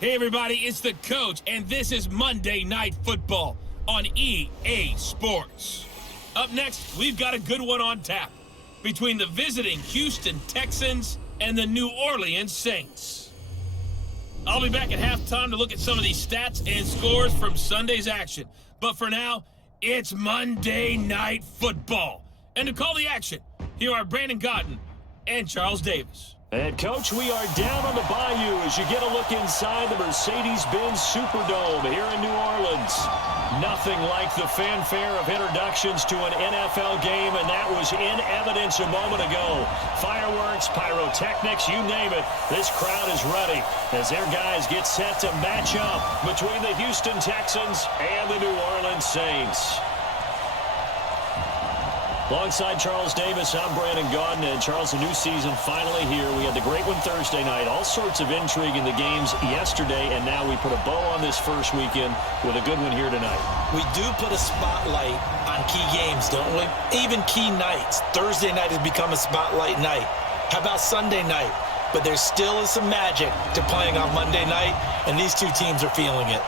Hey everybody, it's the coach, and this is Monday Night Football on EA Sports. Up next, we've got a good one on tap between the visiting Houston Texans and the New Orleans Saints. I'll be back at halftime to look at some of these stats and scores from Sunday's action. But for now, it's Monday Night Football. And to call the action, here are Brandon Godden and Charles Davis. And, Coach, we are down on the bayou as you get a look inside the Mercedes-Benz Superdome here in New Orleans. Nothing like the fanfare of introductions to an NFL game, and that was in evidence a moment ago. Fireworks, pyrotechnics, you name it. This crowd is ready as their guys get set to match up between the Houston Texans and the New Orleans Saints. Alongside Charles Davis, I'm Brandon Godden. And Charles, the new season finally here. We had the great one Thursday night. All sorts of intrigue in the games yesterday, and now we put a bow on this first weekend with a good one here tonight. We do put a spotlight on key games, don't we? Even key nights. Thursday night has become a spotlight night. How about Sunday night? But there still is some magic to playing on Monday night, and these two teams are feeling it.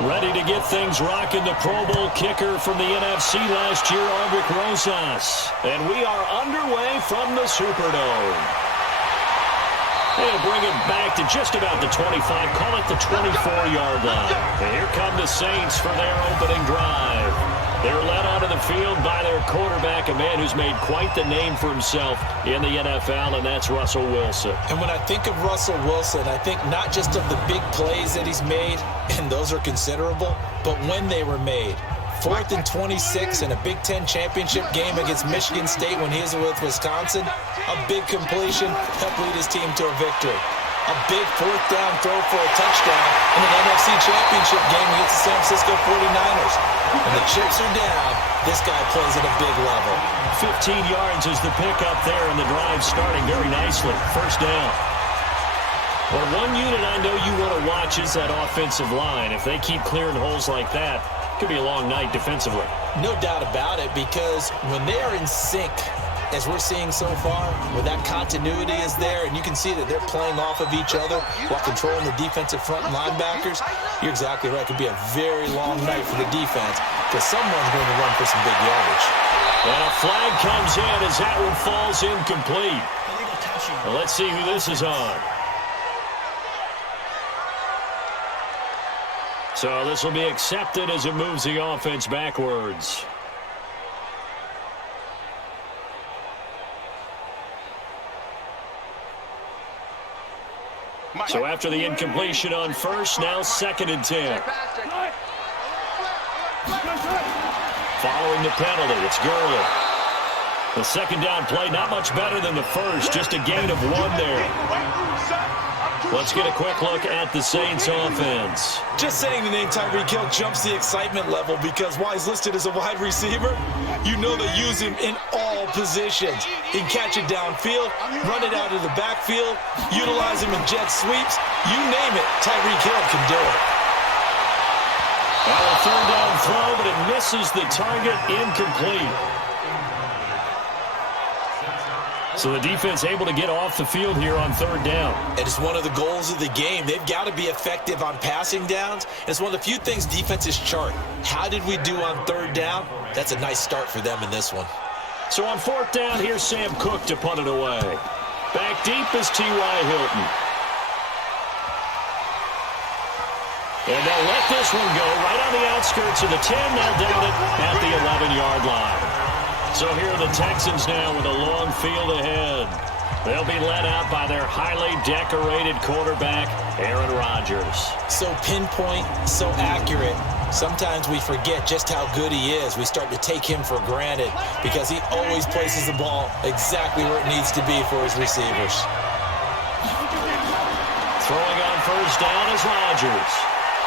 Ready to get things rocking, the Pro Bowl kicker from the NFC last year, Aldrick Rosas. And we are underway from the Superdome. They'll bring it back to just about the 25, call it the 24-yard line. And here come the Saints for their opening drive. They're led onto the field by their quarterback, a man who's made quite the name for himself in the NFL, and that's Russell Wilson. And when I think of Russell Wilson, I think not just of the big plays that he's made, and those are considerable, but when they were made. 4th and 26 in a Big Ten championship game against Michigan State when he was with Wisconsin. A big completion helped lead his team to a victory. A big 4th down throw for a touchdown in an NFC championship game against the San Francisco 49ers. And the chips are down. This guy plays at a big level. 15 yards is the pickup there, and the drive starting very nicely. First down. Well, one unit I know you want to watch is that offensive line. If they keep clearing holes like that, it could be a long night defensively. No doubt about it, because when they are in sync, as we're seeing so far, where that continuity is there, and you can see that they're playing off of each other while controlling the defensive front and linebackers, you're exactly right. It could be a very long night for the defense because someone's going to run for some big yardage. And a flag comes in as that one falls incomplete. Well, let's see who this is on. So this will be accepted as it moves the offense backwards. So after the incompletion on first, now 2nd and 10. Following the penalty, it's Gurley. The second down play, not much better than the first, just a gain of 1 there. Let's get a quick look at the Saints offense. Just saying the name Tyreek Hill jumps the excitement level because while he's listed as a wide receiver, you know they use him in all positions. He can catch it downfield, run it out of the backfield, utilize him in jet sweeps. You name it, Tyreek Hill can do it. Well, a 3rd down throw, but it misses the target, incomplete. So the defense able to get off the field here on third down. And it's one of the goals of the game. They've got to be effective on passing downs. And it's one of the few things defenses chart. How did we do on third down? That's a nice start for them in this one. So on fourth down, here's Sam Cook to punt it away. Back deep is T.Y. Hilton. And they'll let this one go right on the outskirts of the 10. They'll down it at the 11-yard line. So here are the Texans now with a long field ahead. They'll be led out by their highly decorated quarterback, Aaron Rodgers. So pinpoint, so accurate. Sometimes we forget just how good he is. We start to take him for granted because he always places the ball exactly where it needs to be for his receivers. Throwing on first down is Rodgers.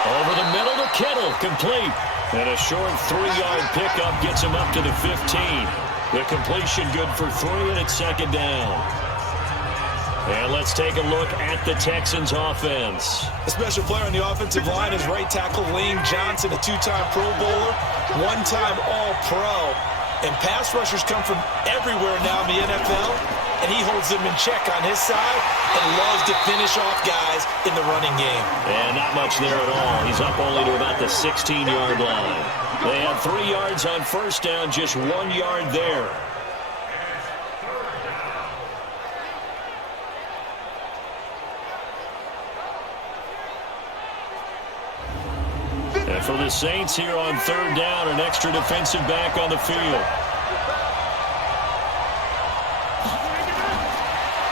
Over the middle to Kittle, complete. And a short 3-yard pickup gets him up to the 15. The completion good for 3, and it's second down. And let's take a look at the Texans offense. A special player on the offensive line is right tackle Lane Johnson, a 2-time Pro Bowler, 1-time All-Pro. And pass rushers come from everywhere now in the NFL, and he holds them in check on his side and loves to finish off guys in the running game. And not much there at all. He's up only to about the 16-yard line. They had 3 yards on first down, just 1 yard there. And for the Saints here on third down, an extra defensive back on the field.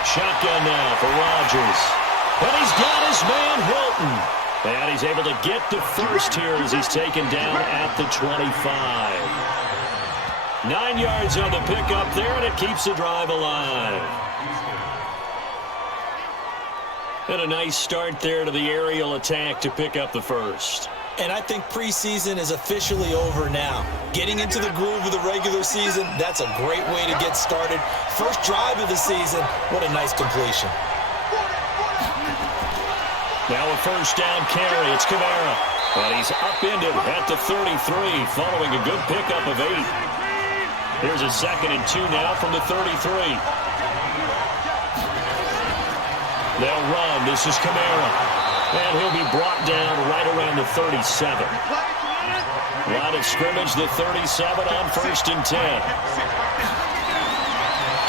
Shotgun now for Rodgers. And he's got his man Hilton. And he's able to get the first here as he's taken down at the 25. 9 yards on the pickup there, and it keeps the drive alive. And a nice start there to the aerial attack to pick up the first. And I think preseason is officially over now. Getting into the groove of the regular season, that's a great way to get started. First drive of the season, what a nice completion. Now a first down carry, it's Kamara. And he's upended at the 33 following a good pickup of 8. Here's a 2nd and 2 now from the 33. They'll run, this is Kamara. And he'll be brought down right around the 37. Line of scrimmage, the 37 on 1st and 10.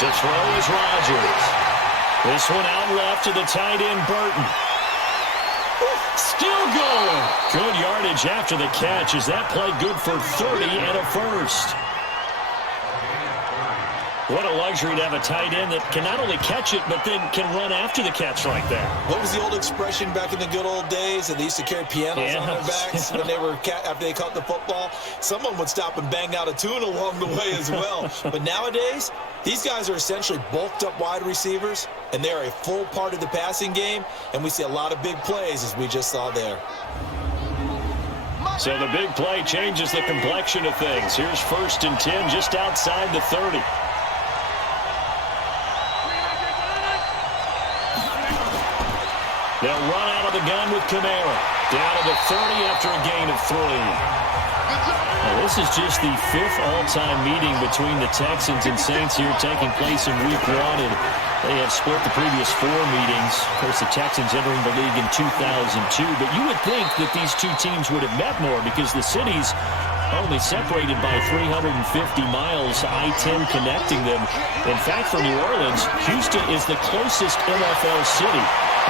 To throw is Rodgers. This one out left to the tight end, Burton. Still going. Good yardage after the catch. Is that play good for 30 and a first? What a luxury to have a tight end that can not only catch it, but then can run after the catch like that. What was the old expression back in the good old days that they used to carry pianos on their backs when they were after they caught the football? Someone would stop and bang out a tune along the way as well. But nowadays, these guys are essentially bulked up wide receivers, and they are a full part of the passing game, and we see a lot of big plays as we just saw there. So the big play changes the complexion of things. Here's 1st and 10 just outside the 30. They'll run out of the gun with Kamara. Down to the 30 after a gain of 3. Now, this is just the 5th all-time meeting between the Texans and Saints here taking place in Week 1. And they have split the previous 4 meetings. Of course, the Texans entering the league in 2002. But you would think that these two teams would have met more because the cities only separated by 350 miles, I-10 connecting them. In fact, for New Orleans, Houston is the closest NFL city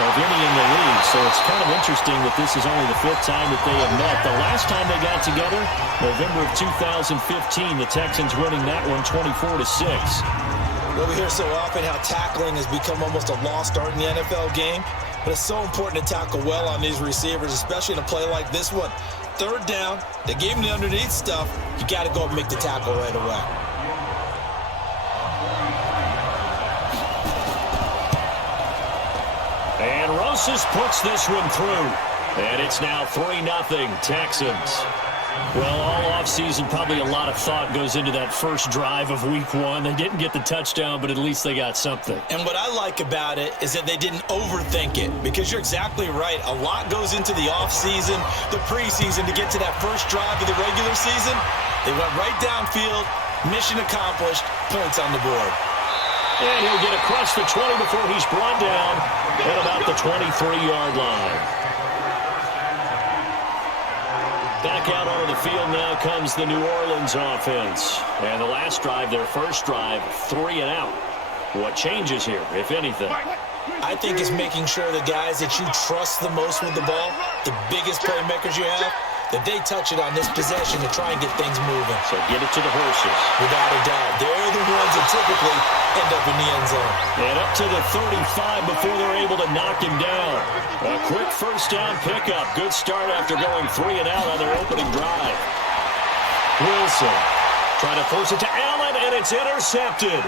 of any in the league. So it's kind of interesting that this is only the 5th time that they have met. The last time they got together, November of 2015, the Texans winning that one 24-6. Well, we hear so often how tackling has become almost a lost art in the NFL game, but it's so important to tackle well on these receivers, especially in a play like this one. Third down, they gave him the underneath stuff. You got to go and make the tackle right away. And Rosas puts this one through. And it's now 3-0 Texans. Well, all offseason, probably a lot of thought goes into that first drive of Week 1. They didn't get the touchdown, but at least they got something. And what I like about it is that they didn't overthink it, because you're exactly right. A lot goes into the offseason, the preseason to get to that first drive of the regular season. They went right downfield, mission accomplished, points on the board. And he'll get across the 20 before he's brought down at about the 23-yard line. Back out onto the field now comes the New Orleans offense. And the last drive, their first drive, 3 and out. What changes here, if anything? I think it's making sure the guys that you trust the most with the ball, the biggest playmakers you have, that they touch it on this possession to try and get things moving. So get it to the horses. Without a doubt. They're the ones that typically end up in the end zone. And up to the 35 before they're able to knock him down. A quick first down pickup. Good start after going 3 and out on their opening drive. Wilson trying to force it to Allen, and it's intercepted.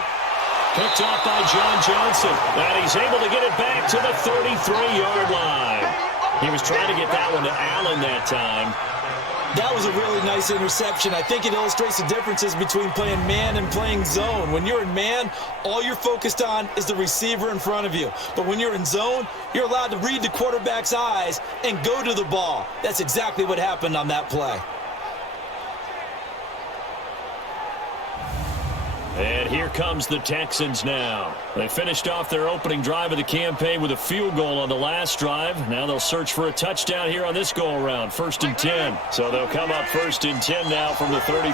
Picked off by John Johnson. And he's able to get it back to the 33-yard line. He was trying to get that one to Allen that time. That was a really nice interception. I think it illustrates the differences between playing man and playing zone. When you're in man, all you're focused on is the receiver in front of you. But when you're in zone, you're allowed to read the quarterback's eyes and go to the ball. That's exactly what happened on that play. And here comes the Texans now. They finished off their opening drive of the campaign with a field goal on the last drive. Now they'll search for a touchdown here on this go-around, 1st and 10. So they'll come up 1st and 10 now from the 33.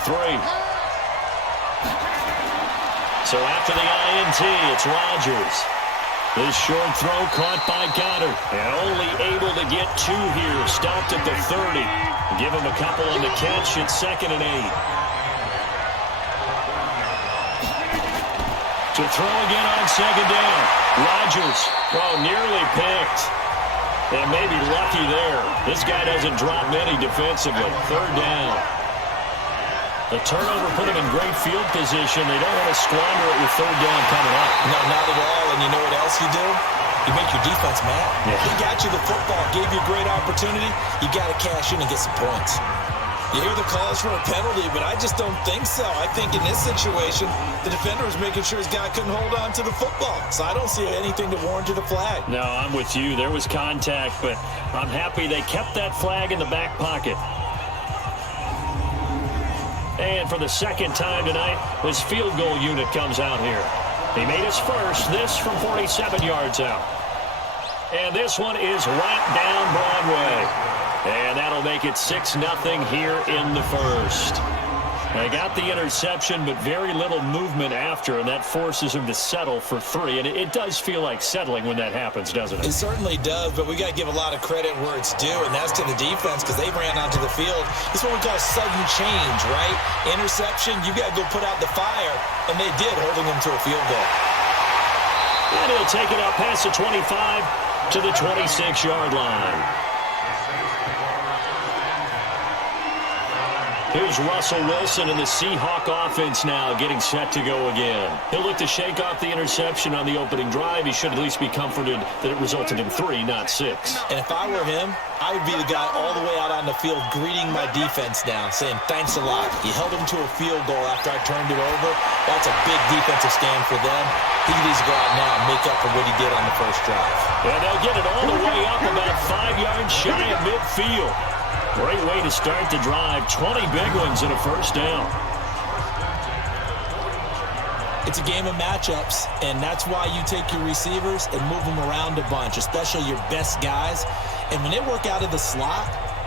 So after the INT, it's Rodgers. This short throw caught by Goddard. And only able to get 2 here. Stopped at the 30. Give him a couple on the catch. It's 2nd and 8. To throw again on 2nd down. Rodgers, nearly picked. And maybe lucky there. This guy doesn't drop many defensively. 3rd down. The turnover put him in great field position. They don't want to squander it with 3rd down coming up. No, not at all. And you know what else you do? You make your defense mad. Yeah. He got you the football, gave you a great opportunity. You got to cash in and get some points. You hear the calls for a penalty, but I just don't think so. I think in this situation, the defender was making sure his guy couldn't hold on to the football. So I don't see anything to warrant a flag. No, I'm with you. There was contact, but I'm happy they kept that flag in the back pocket. And for the 2nd time tonight, this field goal unit comes out here. He made his first, this from 47 yards out. And this one is right down Broadway. And that'll make it 6-0 here in the first. They got the interception, but very little movement after, and that forces him to settle for 3. And it does feel like settling when that happens, doesn't it? It certainly does, but we got to give a lot of credit where it's due, and that's to the defense because they ran onto the field. This is what we call sudden change, right? Interception, you got to go put out the fire, and they did, holding them to a field goal. And he'll take it up past the 25 to the 26-yard line. Here's Russell Wilson and the Seahawk offense now getting set to go again. He'll look to shake off the interception on the opening drive. He should at least be comforted that it resulted in 3, not 6. And if I were him, I would be the guy all the way out on the field greeting my defense now, saying, thanks a lot. You held him to a field goal after I turned it over. That's a big defensive stand for them. He needs to go out now and make up for what he did on the first drive. And they'll get it all the way up about 5 yards shy of midfield. Great way to start the drive. 20 big ones and a first down. It's a game of matchups, and that's why you take your receivers and move them around a bunch, especially your best guys. And when they work out of the slot,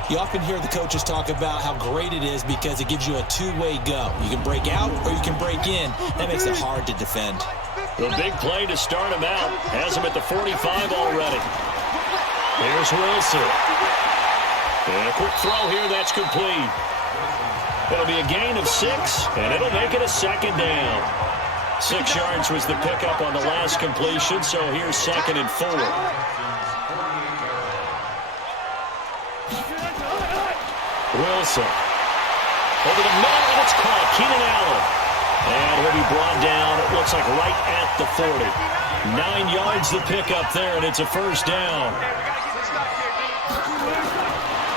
you often hear the coaches talk about how great it is because it gives you a two-way go. You can break out or you can break in. That makes it hard to defend. The big play to start him out. Has him at the 45 already. Here's Wilson. And a quick throw here, that's complete. It'll be a gain of 6, and it'll make it a 2nd down. 6 yards was the pickup on the last completion, so here's 2nd and 4. Wilson. Over the middle, and it's caught. Keenan Allen. And he'll be brought down, it looks like right at the 40. 9 yards the pickup there, and it's a first down.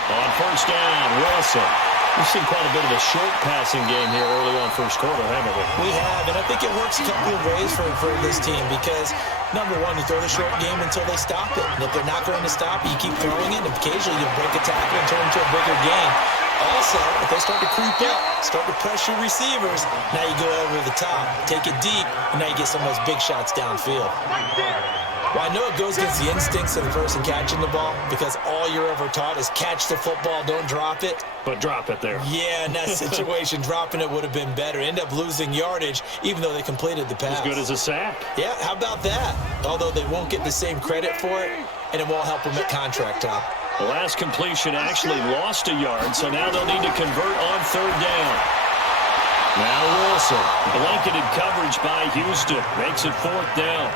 On first down, Wilson. We've seen quite a bit of a short passing game here early on first quarter, haven't we? We have, and I think it works a couple of ways for this team because, number one, you throw the short game until they stop it. And if they're not going to stop it, you keep throwing it, and occasionally you break a tackle and turn it into a bigger game. Also, if they start to creep up, start to pressure receivers, now you go over the top, take it deep, and now you get some of those big shots downfield. Well, I know it goes against the instincts of the person catching the ball because all you're ever taught is catch the football, don't drop it. But drop it there. Yeah, in that situation, dropping it would have been better. End up losing yardage, even though they completed the pass. As good as a sack. Yeah, how about that? Although they won't get the same credit for it, and it won't help them at contract time. The last completion actually lost a yard, so now they'll need to convert on third down. Now Wilson, blanketed coverage by Houston, makes it fourth down.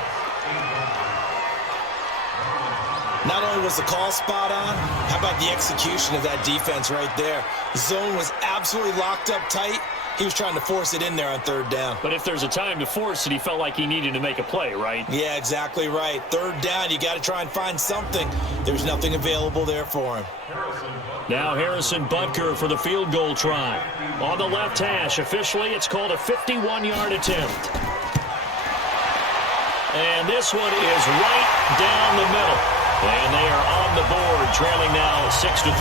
Not only was the call spot on, how about the execution of that defense right there? The zone was absolutely locked up tight. He was trying to force it in there on third down. But if there's a time to force it, he felt like he needed to make a play, right? Yeah, exactly right. Third down, you got to try and find something. There's nothing available there for him. Now Harrison Butker for the field goal try. On the left hash, officially it's called a 51-yard attempt. And this one is right down the middle. And they are on the board, trailing now 6-3.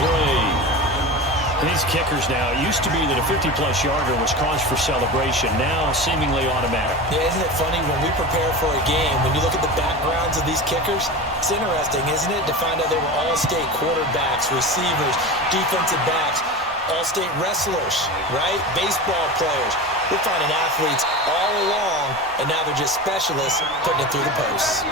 These kickers now, it used to be that a 50-plus yarder was cause for celebration, now seemingly automatic. Yeah, isn't it funny when we prepare for a game, when you look at the backgrounds of these kickers, it's interesting, isn't it, to find out they were all-state quarterbacks, receivers, defensive backs, all-state wrestlers, right? Baseball players. We're finding athletes all along, and now they're just specialists putting it through the posts.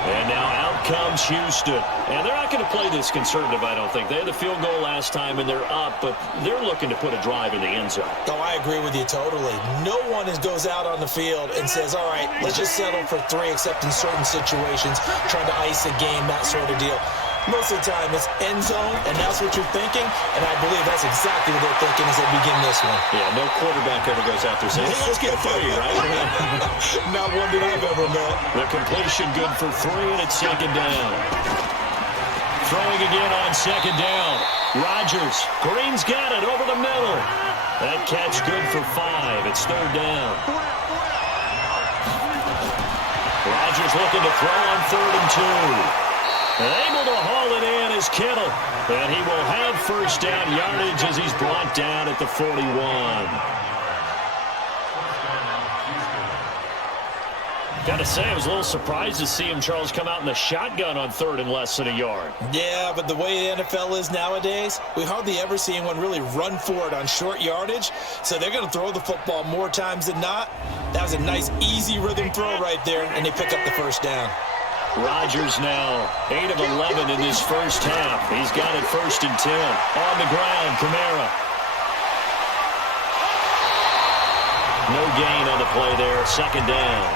And now out comes Houston. And they're not going to play this conservative, I don't think. They had the field goal last time, and they're up, but they're looking to put a drive in the end zone. Oh, I agree with you totally. No one goes out on the field and says, all right, let's just settle for three, except in certain situations, trying to ice a game, that sort of deal. Most of the time, it's end zone, and that's what you're thinking, and I believe that's exactly what they're thinking as they begin this one. Yeah, no quarterback ever goes out there saying, hey, let's get three, right? Not one that I've ever met. The completion good for 3, and it's second down. Throwing again on second down. Rodgers, Green's got it over the middle. That catch good for 5. It's third down. Rodgers looking to throw on 3rd and 2. Able to haul it in is Kittle. And he will have first down yardage as he's brought down at the 41. Got to say, I was a little surprised to see him, Charles, come out in the shotgun on 3rd and less than a yard. Yeah, but the way the NFL is nowadays, we hardly ever see anyone really run for it on short yardage. So they're going to throw the football more times than not. That was a nice, easy rhythm throw right there, and they pick up the first down. Rodgers now 8 of 11 in this first half. He's got it 1st and 10. On the ground, Kamara. No gain on the play there. Second down.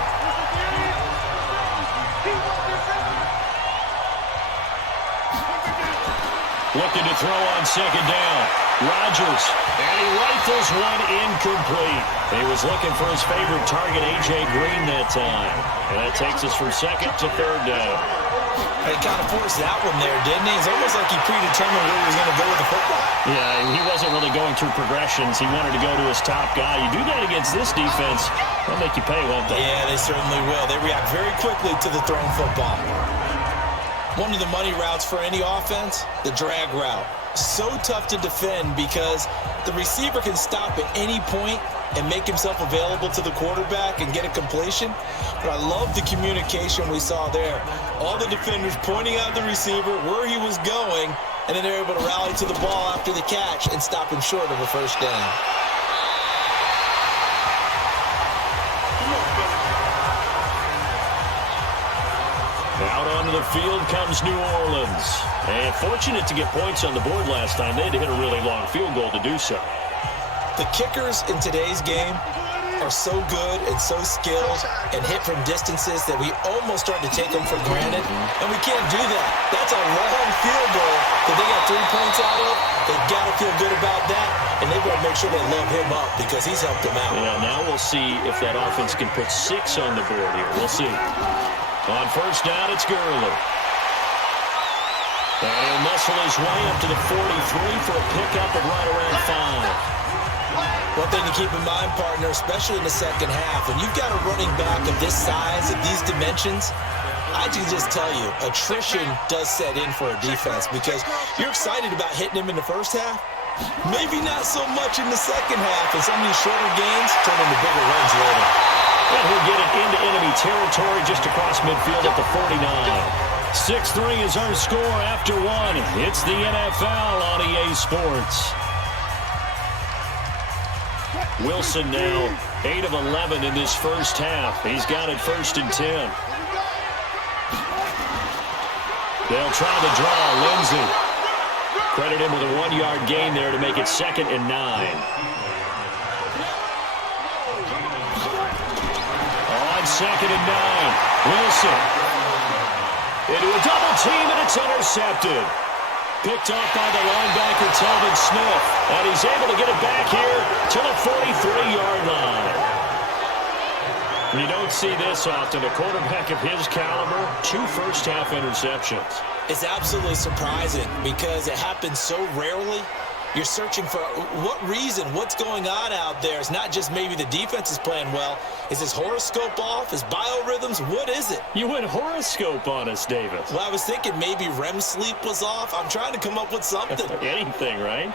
Looking to throw on second down. Rodgers, and he rifles one incomplete. He was looking for his favorite target, A.J. Green, that time. And that takes us from 2nd to 3rd down. He kind of forced that one there, didn't he? It's almost like he predetermined where he was going to go with the football. Yeah, he wasn't really going through progressions. He wanted to go to his top guy. You do that against this defense, they'll make you pay, won't they? Yeah, they certainly will. They react very quickly to the thrown football. One of the money routes for any offense, the drag route. So tough to defend because the receiver can stop at any point and make himself available to the quarterback and get a completion. But I love the communication we saw there. All the defenders pointing out the receiver, where he was going, and then they're able to rally to the ball after the catch and stop him short of a first down. Out onto the field comes New Orleans. And fortunate to get points on the board last time. They had to hit a really long field goal to do so. The kickers in today's game are so good and so skilled and hit from distances that we almost start to take them for granted. And we can't do that. That's a long field goal that they got 3 points out of. They've got to feel good about that. And they've got to make sure they love him up because he's helped them out. Yeah, now we'll see if that offense can put 6 on the board here. We'll see. On first down, it's Gurley. And he'll muscle his way up to the 43 for a pickup of right around 5. One thing to keep in mind, partner, especially in the second half, when you've got a running back of this size, of these dimensions, I can just tell you, attrition does set in for a defense because you're excited about hitting him in the first half. Maybe not so much in the second half, and some of these shorter gains turn into bigger runs later. And he'll get it into enemy territory just across midfield at the 49. 6-3 is our score after one. It's the NFL on EA Sports. Wilson now 8 of 11 in this first half. He's got it 1st and 10. They'll try the draw. Lindsey. Credit him with a 1-yard gain there to make it 2nd and 9. On 2nd and 9. Wilson. Into a double team, and it's intercepted. Picked off by the linebacker, Telvin Smith. And he's able to get it back here to the 43-yard line. You don't see this often. A quarterback of his caliber, 2 first-half interceptions. It's absolutely surprising because it happens so rarely. You're searching for what reason, what's going on out there. It's not just maybe the defense is playing well. Is his horoscope off? His biorhythms? What is it? You went horoscope on us, David. Well, I was thinking maybe REM sleep was off. I'm trying to come up with something. Anything, right?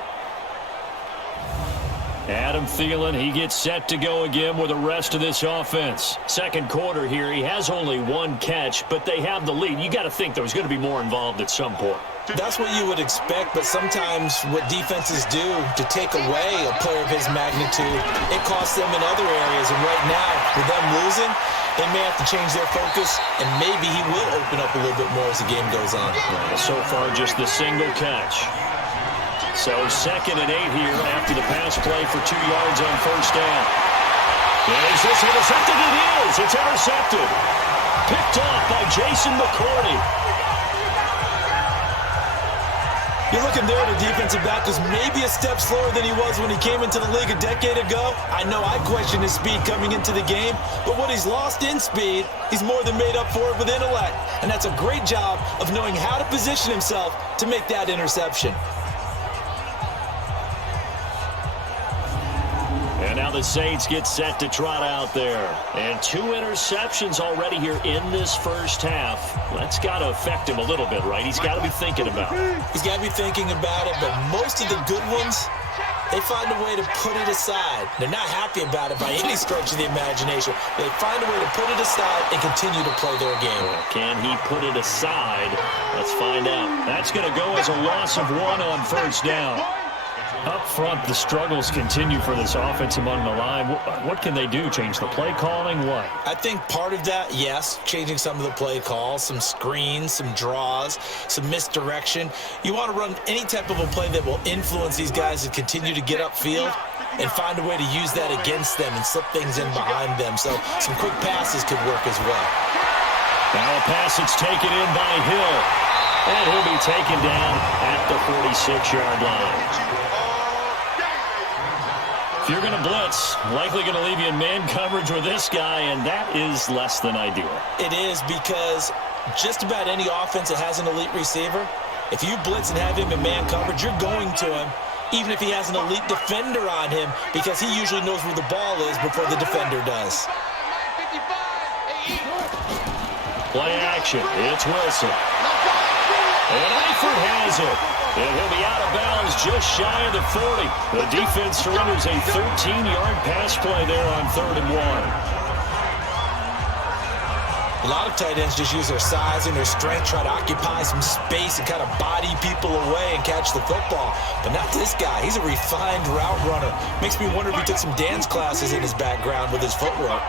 Adam Thielen, he gets set to go again with the rest of this offense. Second quarter here, he has only 1 catch, but they have the lead. You got to think there was going to be more involved at some point. That's what you would expect, but sometimes what defenses do to take away a player of his magnitude, it costs them in other areas. And right now, with them losing, they may have to change their focus, and maybe he will open up a little bit more as the game goes on. So far, just the single catch. So 2nd and 8 here after the pass play for 2 yards on 1st down. Is this intercepted? It is. It's intercepted. Picked off by Jason McCourty. You're looking there at a defensive back who's maybe a step slower than he was when he came into the league a decade ago. I know I questioned his speed coming into the game, but what he's lost in speed, he's more than made up for it with intellect. And that's a great job of knowing how to position himself to make that interception. And now the Saints get set to trot out there. And 2 interceptions already here in this first half. That's got to affect him a little bit, right? He's got to be thinking about it. He's got to be thinking about it, but most of the good ones, they find a way to put it aside. They're not happy about it by any stretch of the imagination. They find a way to put it aside and continue to play their game. Can he put it aside? Let's find out. That's going to go as a loss of 1 on 1st down. Up front, the struggles continue for this offense among the line. What can they do? Change the play calling? What? I think part of that, yes, changing some of the play calls, some screens, some draws, some misdirection. You want to run any type of a play that will influence these guys to continue to get upfield and find a way to use that against them and slip things in behind them. So some quick passes could work as well. Now a pass that's taken in by Hill. And he'll be taken down at the 46-yard line. If you're going to blitz, likely going to leave you in man coverage with this guy, and that is less than ideal. It is because just about any offense that has an elite receiver, if you blitz and have him in man coverage, you're going to him, even if he has an elite defender on him, because he usually knows where the ball is before the defender does. Play action. It's Wilson. And Eifert has it. And he'll be out of bounds just shy of the 40. The defense surrenders a 13-yard pass play there on 3rd and 1. A lot of tight ends just use their size and their strength, try to occupy some space and kind of body people away and catch the football. But not this guy. He's a refined route runner. Makes me wonder if he took some dance classes in his background with his footwork.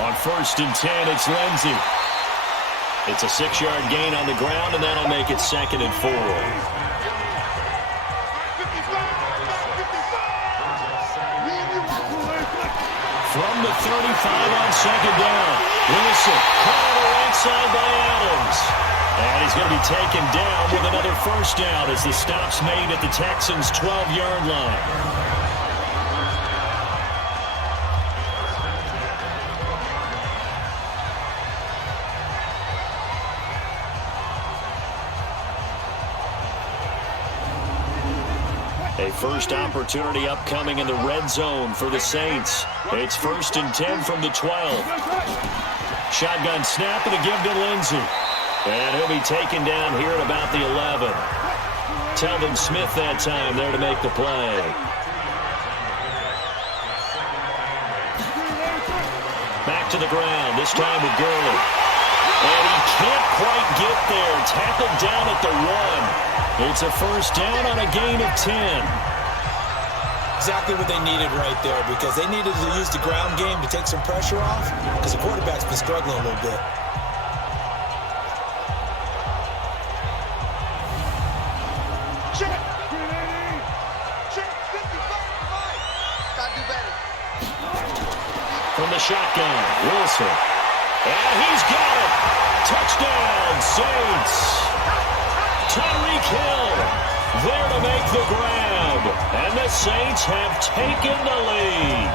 On 1st and 10, it's Lindsey. It's a 6-yard gain on the ground, and that'll make it 2nd and 4. From the 35 on 2nd down, Wilson caught on the right side by Adams. And he's going to be taken down with another 1st down as the stop's made at the Texans' 12-yard line. A first opportunity upcoming in the red zone for the Saints. It's 1st and 10 from the 12. Shotgun snap and a give to Lindsey. And he'll be taken down here at about the 11. Telvin Smith that time there to make the play. Back to the ground, this time with Gurley. And he can't quite get there. Tackled down at the 1. It's a first down on a gain of 10. Exactly what they needed right there, because they needed to use the ground game to take some pressure off, because the quarterback's been struggling a little bit. From the shotgun, Wilson. And he's got it. Touchdown, Saints. Tyreek Hill there to make the grab. And the Saints have taken the lead.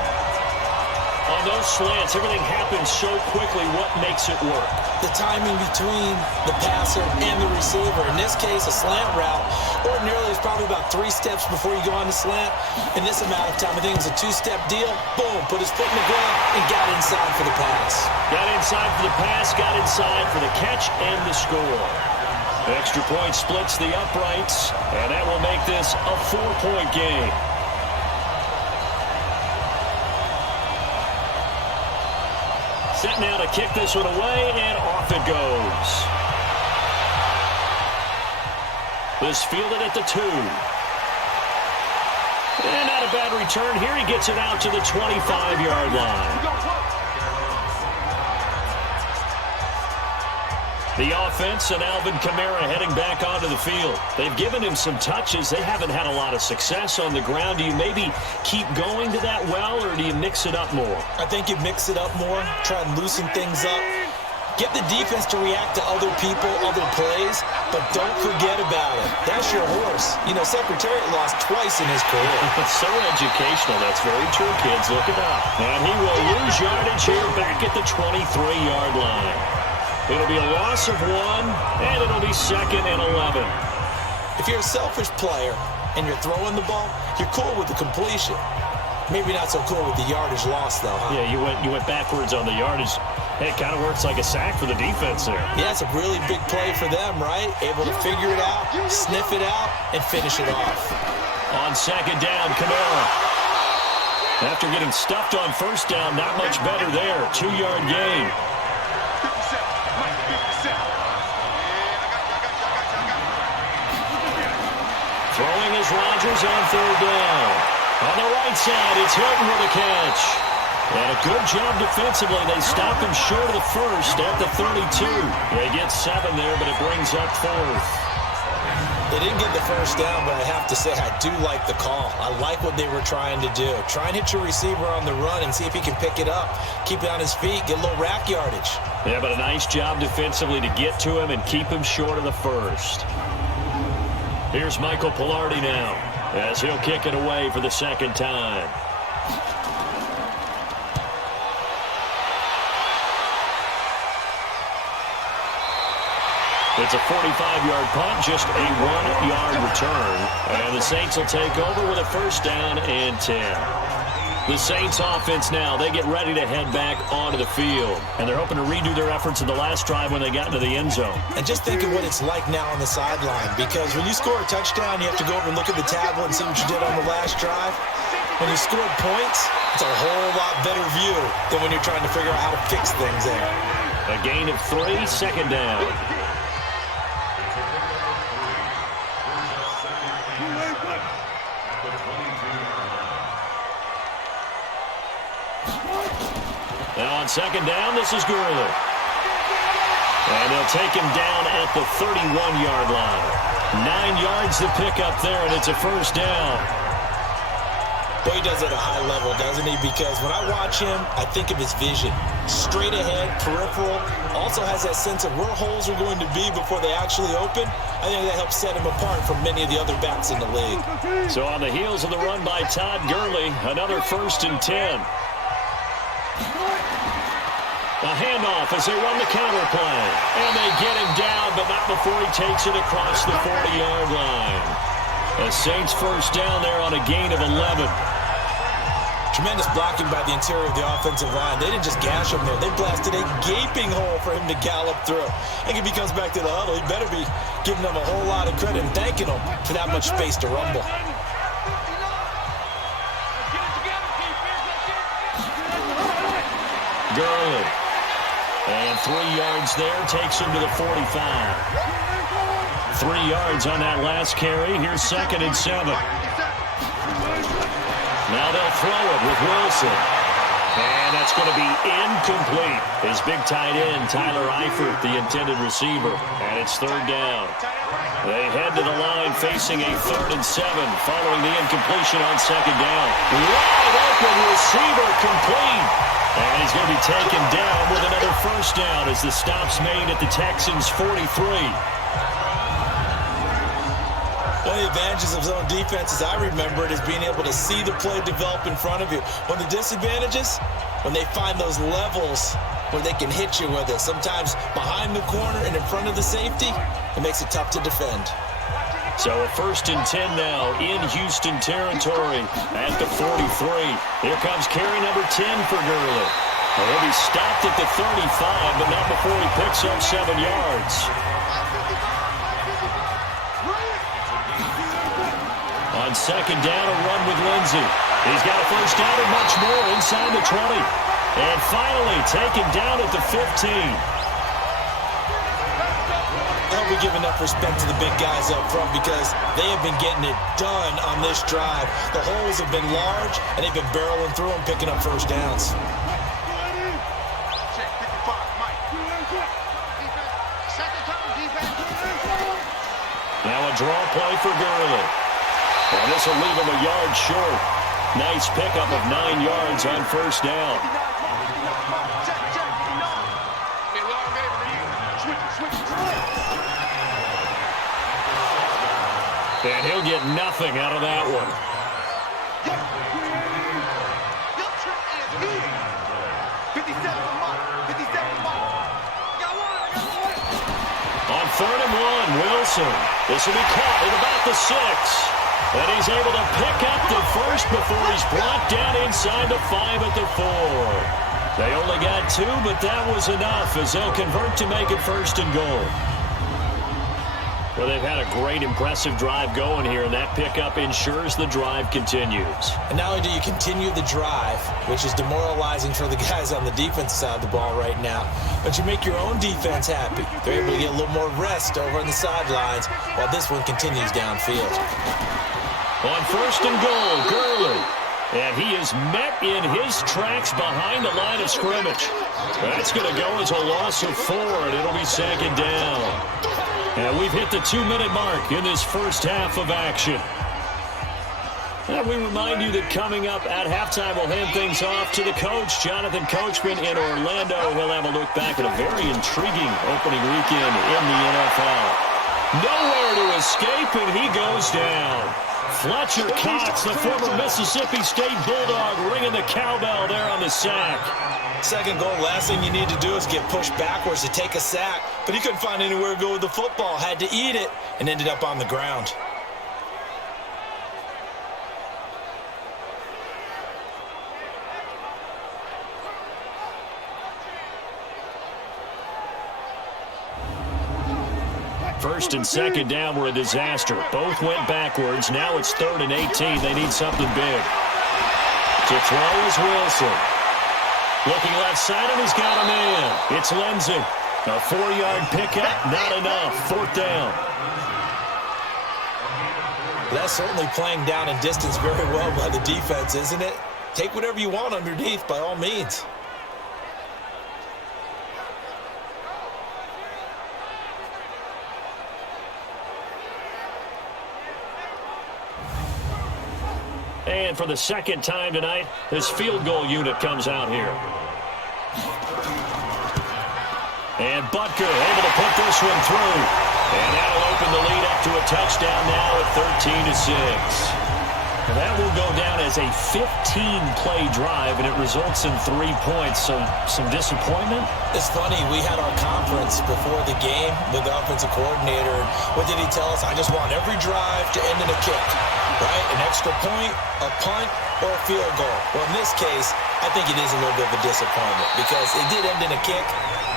On those slants, everything happens so quickly. What makes it work? The timing between the passer and the receiver. In this case, a slant route. Ordinarily, it's probably about 3 steps before you go on the slant. In this amount of time, I think it was a 2-step deal. Boom, put his foot in the ground and got inside for the pass. Got inside for the pass, got inside for the catch and the score. Extra point splits the uprights, and that will make this a 4-point game. Set now to kick this one away, and off it goes. This fielded at the 2. And not a bad return here. He gets it out to the 25-yard line. The offense and Alvin Kamara heading back onto the field. They've given him some touches. They haven't had a lot of success on the ground. Do you maybe keep going to that well, or do you mix it up more? I think you mix it up more, try and loosen things up. Get the defense to react to other people, other plays, but don't forget about it. That's your horse. You know, Secretariat lost twice in his career. So educational. That's very true, kids. Look it up. And he will lose yardage here back at the 23-yard line. It'll be a loss of 1, and it'll be 2nd and 11. If you're a selfish player and you're throwing the ball, you're cool with the completion. Maybe not so cool with the yardage loss, though, huh? Yeah, you went backwards on the yardage. Hey, it kind of works like a sack for the defense there. Yeah, it's a really big play for them, right? Able to figure it out, sniff it out, and finish it off. On 2nd down, Kamara. After getting stuffed on 1st down, not much better there. 2-yard gain. Throwing is Rodgers on 3rd down. On the right side, it's Hilton with a catch. And a good job defensively. They stop him short of the 1st at the 32. They get 7 there, but it brings up 4th. They didn't get the 1st down, but I have to say I do like the call. I like what they were trying to do. Try and hit your receiver on the run and see if he can pick it up. Keep it on his feet, get a little rack yardage. Yeah, but a nice job defensively to get to him and keep him short of the 1st. Here's Michael Pilardi now, as he'll kick it away for the 2nd time. It's a 45-yard punt, just a 1-yard return. And the Saints will take over with a 1st down and 10. The Saints offense now, they get ready to head back onto the field. And they're hoping to redo their efforts in the last drive when they got into the end zone. And just think of what it's like now on the sideline, because when you score a touchdown, you have to go over and look at the tablet and see what you did on the last drive. When you scored points, it's a whole lot better view than when you're trying to figure out how to fix things there. A gain of 3, 2nd down. Now on 2nd down, this is Gurley. And they'll take him down at the 31-yard line. 9 yards to pick up there, and it's a 1st down. Boy, he does it at a high level, doesn't he? Because when I watch him, I think of his vision. Straight ahead, peripheral. Also has that sense of where holes are going to be before they actually open. I think that helps set him apart from many of the other backs in the league. So on the heels of the run by Todd Gurley, another 1st and 10. A handoff as they run the counter play. And they get him down, but not before he takes it across the 40-yard line. The Saints first down there on a gain of 11. Tremendous blocking by the interior of the offensive line. They didn't just gash him there. They blasted a gaping hole for him to gallop through. I think if he comes back to the huddle, he better be giving them a whole lot of credit and thanking them for that much space to rumble. Gurley. And 3 yards there, takes him to the 45. 3 yards on that last carry. Here's 2nd and 7. Now they'll throw it with Wilson. And that's going to be incomplete. His big tight end, Tyler Eifert, the intended receiver. And it's 3rd down. They head to the line facing a 3rd and 7 following the incompletion on 2nd down. Wide open receiver complete. And he's going to be taken down with another 1st down as the stop's made at the Texans' 43. One of the advantages of zone defense, as I remember it, is being able to see the play develop in front of you. One of the disadvantages, when they find those levels where they can hit you with it, sometimes behind the corner and in front of the safety, it makes it tough to defend. So a 1st and 10 now in Houston territory at the 43. Here comes carry number 10 for Gurley. He'll be stopped at the 35, but not before he picks up 7 yards. On 2nd down, a run with Lindsey. He's got a 1st down and much more inside the 20. And finally taken down at the 15. I hope we give enough respect to the big guys up front because they have been getting it done on this drive. The holes have been large, and they've been barreling through them, picking up 1st downs. Now a draw play for Gurley. And this will leave him a yard short. Nice pickup of 9 yards on 1st down. And he'll get nothing out of that one. On 3rd and 1, Wilson. This will be caught at about the 6. And he's able to pick up the 1st before he's brought down inside the 5 at the 4. They only got 2, but that was enough as they'll convert to make it 1st and goal. Well, they've had a great, impressive drive going here, and that pickup ensures the drive continues. And not only do you continue the drive, which is demoralizing for the guys on the defense side of the ball right now, but you make your own defense happy. They're able to get a little more rest over on the sidelines while this one continues downfield. On 1st and goal, Gurley. And he is met in his tracks behind the line of scrimmage. That's going to go as a loss of 4, and it'll be 2nd down. And we've hit the 2-minute mark in this first half of action. And we remind you that coming up at halftime, we'll hand things off to the coach, Jonathan Coachman in Orlando. He'll have a look back at a very intriguing opening weekend in the NFL. Nowhere to escape, and he goes down. Fletcher Cox, the former Mississippi State Bulldog, ringing the cowbell there on the sack. 2nd goal, last thing you need to do is get pushed backwards to take a sack. But he couldn't find anywhere to go with the football, had to eat it, and ended up on the ground. First and 2nd down were a disaster. Both went backwards. Now it's 3rd and 18. They need something big. To throw is Wilson. Looking left side, and he's got a man. It's Lindsey. A 4-yard pickup, not enough. 4th down. That's certainly playing down and distance very well by the defense, isn't it? Take whatever you want underneath, by all means. And for the 2nd time tonight, this field goal unit comes out here. And Butker able to put this one through. And that'll open the lead up to a touchdown now at 13-6. That will go down as a 15-play drive, and it results in 3 points. So some disappointment? It's funny. We had our conference before the game with the offensive coordinator. What did he tell us? I just want every drive to end in a kick, right? An extra point, a punt, or a field goal. Well, in this case, I think it is a little bit of a disappointment because it did end in a kick,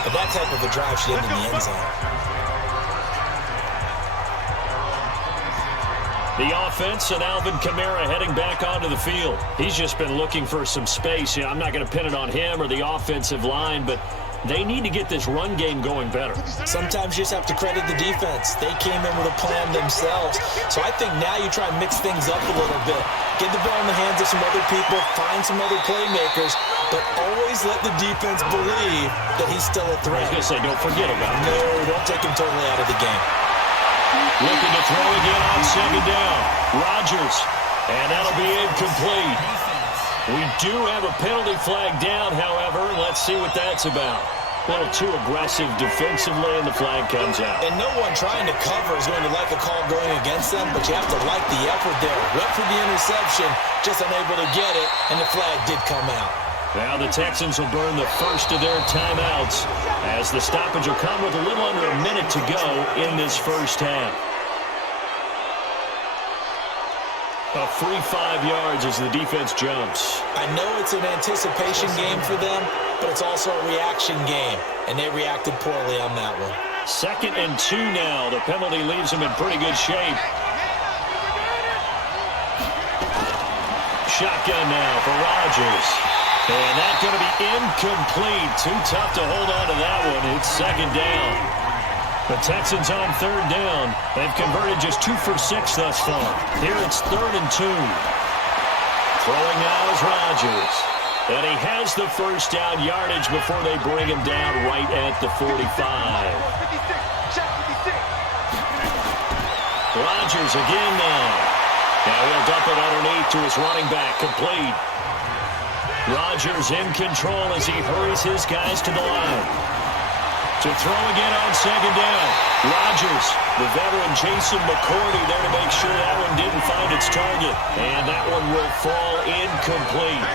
but that type of a drive should end in the end zone. The offense and Alvin Kamara heading back onto the field. He's just been looking for some space. Yeah, I'm not going to pin it on him or the offensive line, but they need to get this run game going better. Sometimes you just have to credit the defense. They came in with a plan themselves. So I think now you try and mix things up a little bit. Get the ball in the hands of some other people, find some other playmakers, but always let the defense believe that he's still a threat. I was going to say, don't forget about him. No, don't take him totally out of the game. Looking to throw again on second down. Rodgers, and that'll be incomplete. We do have a penalty flag down, however. Let's see what that's about. A little too aggressive defensively, and the flag comes out. And no one trying to cover is going to like a call going against them, but you have to like the effort there. Went for the interception, just unable to get it, and the flag did come out. Now the Texans will burn the first of their timeouts as the stoppage will come with a little under a minute to go in this first half. A free 5 yards as the defense jumps. I know it's an anticipation game for them, but it's also a reaction game, and they reacted poorly on that one. 2nd and 2 now. The penalty leaves them in pretty good shape. Shotgun now for Rodgers. And that's going to be incomplete. Too tough to hold on to that one. It's 2nd down. The Texans on 3rd down. They've converted just 2 for 6 thus far. Here it's 3rd and 2. Throwing now is Rodgers. And he has the first down yardage before they bring him down right at the 45. Rodgers again now. Now he'll dump it underneath to his running back. Complete. Rodgers in control as he hurries his guys to the line. To throw again on 2nd down. Rodgers, the veteran Jason McCourty there to make sure that one didn't find its target. And that one will fall incomplete.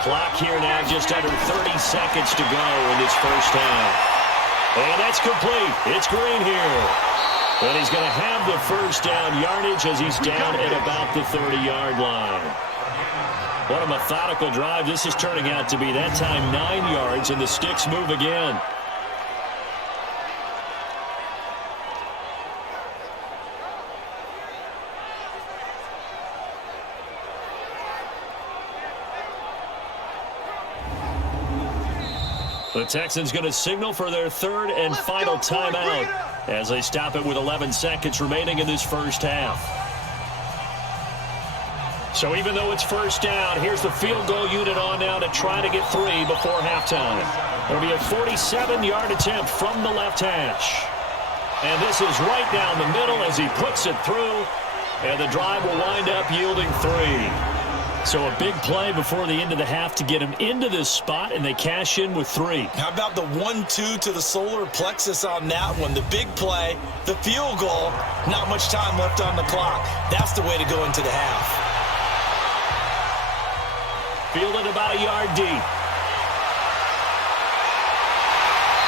Clock here now just under 30 seconds to go in this first half. And that's complete. It's Green here. And he's going to have the first down yardage as he's down at about the 30-yard line. What a methodical drive this is turning out to be. That time 9 yards, and the sticks move again. The Texans going to signal for their 3rd and final timeout as they stop it with 11 seconds remaining in this first half. So even though it's first down, here's the field goal unit on now to try to get 3 before halftime. It'll be a 47-yard attempt from the left hash. And this is right down the middle as he puts it through. And the drive will wind up yielding 3. So a big play before the end of the half to get him into this spot, and they cash in with 3. How about the 1-2 to the solar plexus on that one? The big play, the field goal, not much time left on the clock. That's the way to go into the half. Fielded about a yard deep.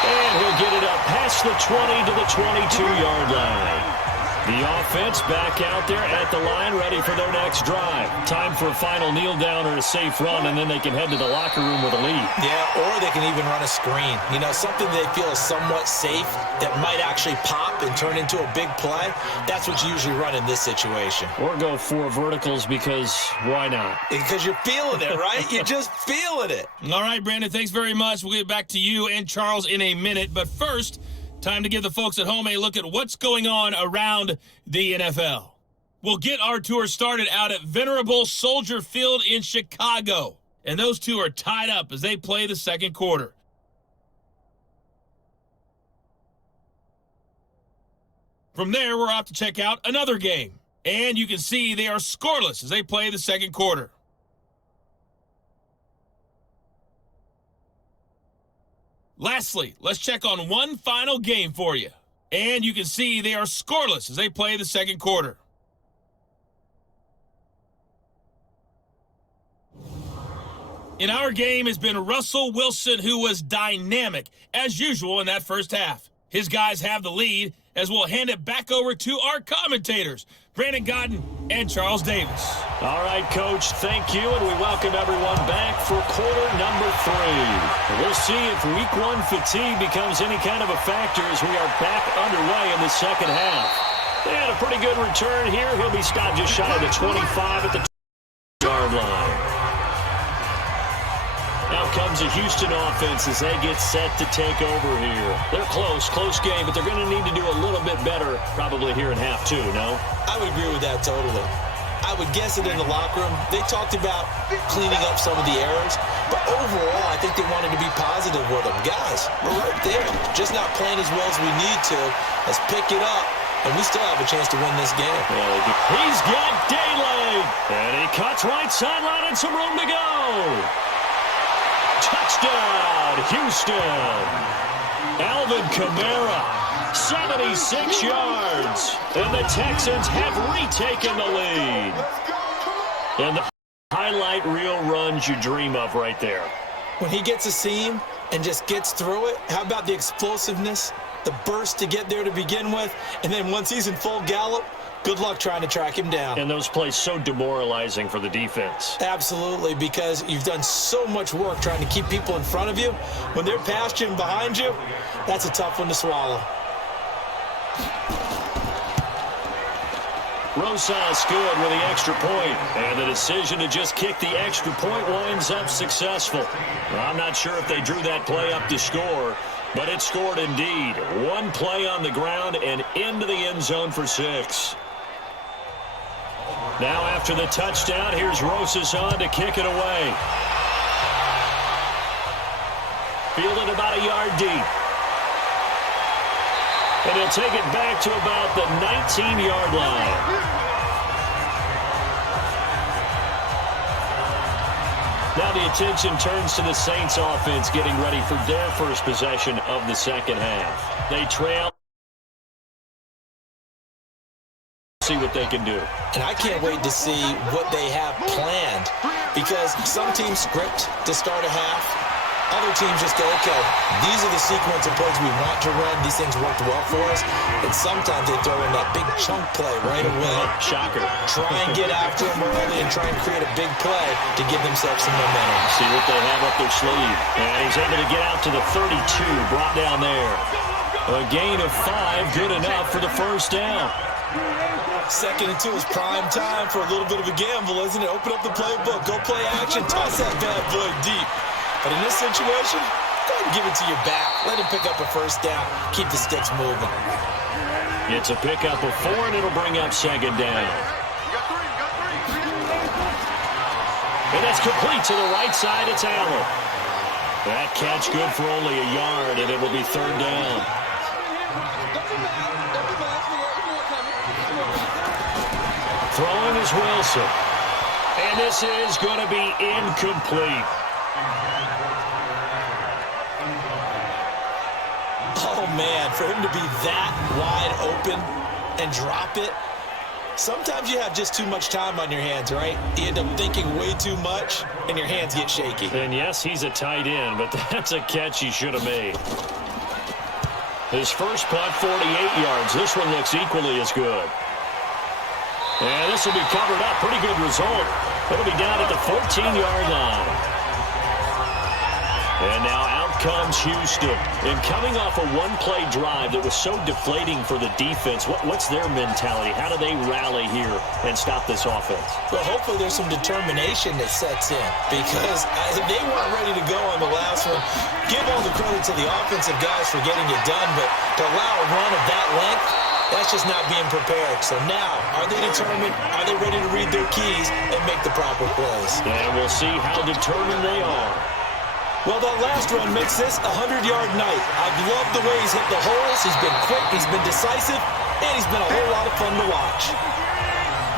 And he'll get it up past the 20 to the 22-yard line. The offense back out there at the line, ready for their next drive. Time for a final kneel down or a safe run, and then they can head to the locker room with a lead. Yeah, or they can even run a screen. You know, something they feel is somewhat safe that might actually pop and turn into a big play. That's what you usually run in this situation. Or go 4 verticals because why not? Because you're feeling it, right? You're just feeling it. All right, Brandon, thanks very much. We'll get back to you and Charles in a minute. But first, time to give the folks at home a look at what's going on around the NFL. We'll get our tour started out at Venerable Soldier Field in Chicago. And those two are tied up as they play the second quarter. From there, we're off to check out another game. And you can see they are scoreless as they play the second quarter. Lastly, let's check on one final game for you. And you can see they are scoreless as they play the second quarter. In our game has been Russell Wilson, who was dynamic, as usual, in that first half. His guys have the lead, as we'll hand it back over to our commentators, Brandon Godden and Charles Davis. All right, Coach, thank you, and we welcome everyone back for quarter number 3. We'll see if Week 1 fatigue becomes any kind of a factor as we are back underway in the second half. They had a pretty good return here. He'll be stopped just shy of the 25 at the yard line. Now comes the Houston offense as they get set to take over here. They're close game, but they're going to need to do a little bit better probably here in half 2, no? I would agree with that totally. I would guess it in the locker room. They talked about cleaning up some of the errors, but overall, I think they wanted to be positive with them. Guys, we're right there. Just not playing as well as we need to. Let's pick it up, and we still have a chance to win this game. He's got daylight, and he cuts right sideline and some room to go. Touchdown, Houston. Alvin Kamara, 76 yards. And the Texans have retaken the lead. And the highlight reel runs you dream of right there. When he gets a seam and just gets through it, how about the explosiveness, the burst to get there to begin with, and then once he's in full gallop, good luck trying to track him down. And those plays so demoralizing for the defense. Absolutely, because you've done so much work trying to keep people in front of you. When they're past you and behind you, that's a tough one to swallow. Rosas good with the extra point, and the decision to just kick the extra point winds up successful. I'm not sure if they drew that play up to score, but it scored indeed. One play on the ground and into the end zone for 6. Now after the touchdown, here's Rosas on to kick it away. Fielded about a yard deep. And he'll take it back to about the 19-yard line. Now the attention turns to the Saints offense getting ready for their first possession of the second half. They trail. See what they can do. And I can't wait to see what they have planned, because some teams script to start a half. Other teams just go, okay, these are the sequence of plays we want to run. These things worked well for us. And sometimes they throw in that big chunk play right away. Shocker. Try and get after them early and try and create a big play to give themselves some momentum. See what they have up their sleeve. And he's able to get out to the 32, brought down there. A gain of 5, good enough for the first down. 2nd and 2 is prime time for a little bit of a gamble, isn't it? Open up the playbook, go play action, toss that bad boy deep. But in this situation, go ahead and give it to your back. Let him pick up a first down. Keep the sticks moving. It's a pickup of 4, and it'll bring up 2nd down. And that's complete to the right side. It's Allen. That catch good for only a yard, and it will be 3rd down. Throwing is Wilson. And this is going to be incomplete. Oh, man, for him to be that wide open and drop it. Sometimes you have just too much time on your hands, right? You end up thinking way too much, and your hands get shaky. And yes, he's a tight end, but that's a catch he should have made. His first punt, 48 yards. This one looks equally as good. And this will be covered up. Pretty good result. It'll be down at the 14-yard line. And now out comes Houston. And coming off a one-play drive that was so deflating for the defense, what's their mentality? How do they rally here and stop this offense? Well, hopefully there's some determination that sets in, because they weren't ready to go on the last one. Give all the credit to the offensive guys for getting it done, but to allow a run of that length, that's just not being prepared. So now, are they determined? Are they ready to read their keys and make the proper plays? And we'll see how determined they are. Well, that last run makes this a 100-yard night. I've loved the way he's hit the holes. He's been quick, he's been decisive, and he's been a whole lot of fun to watch.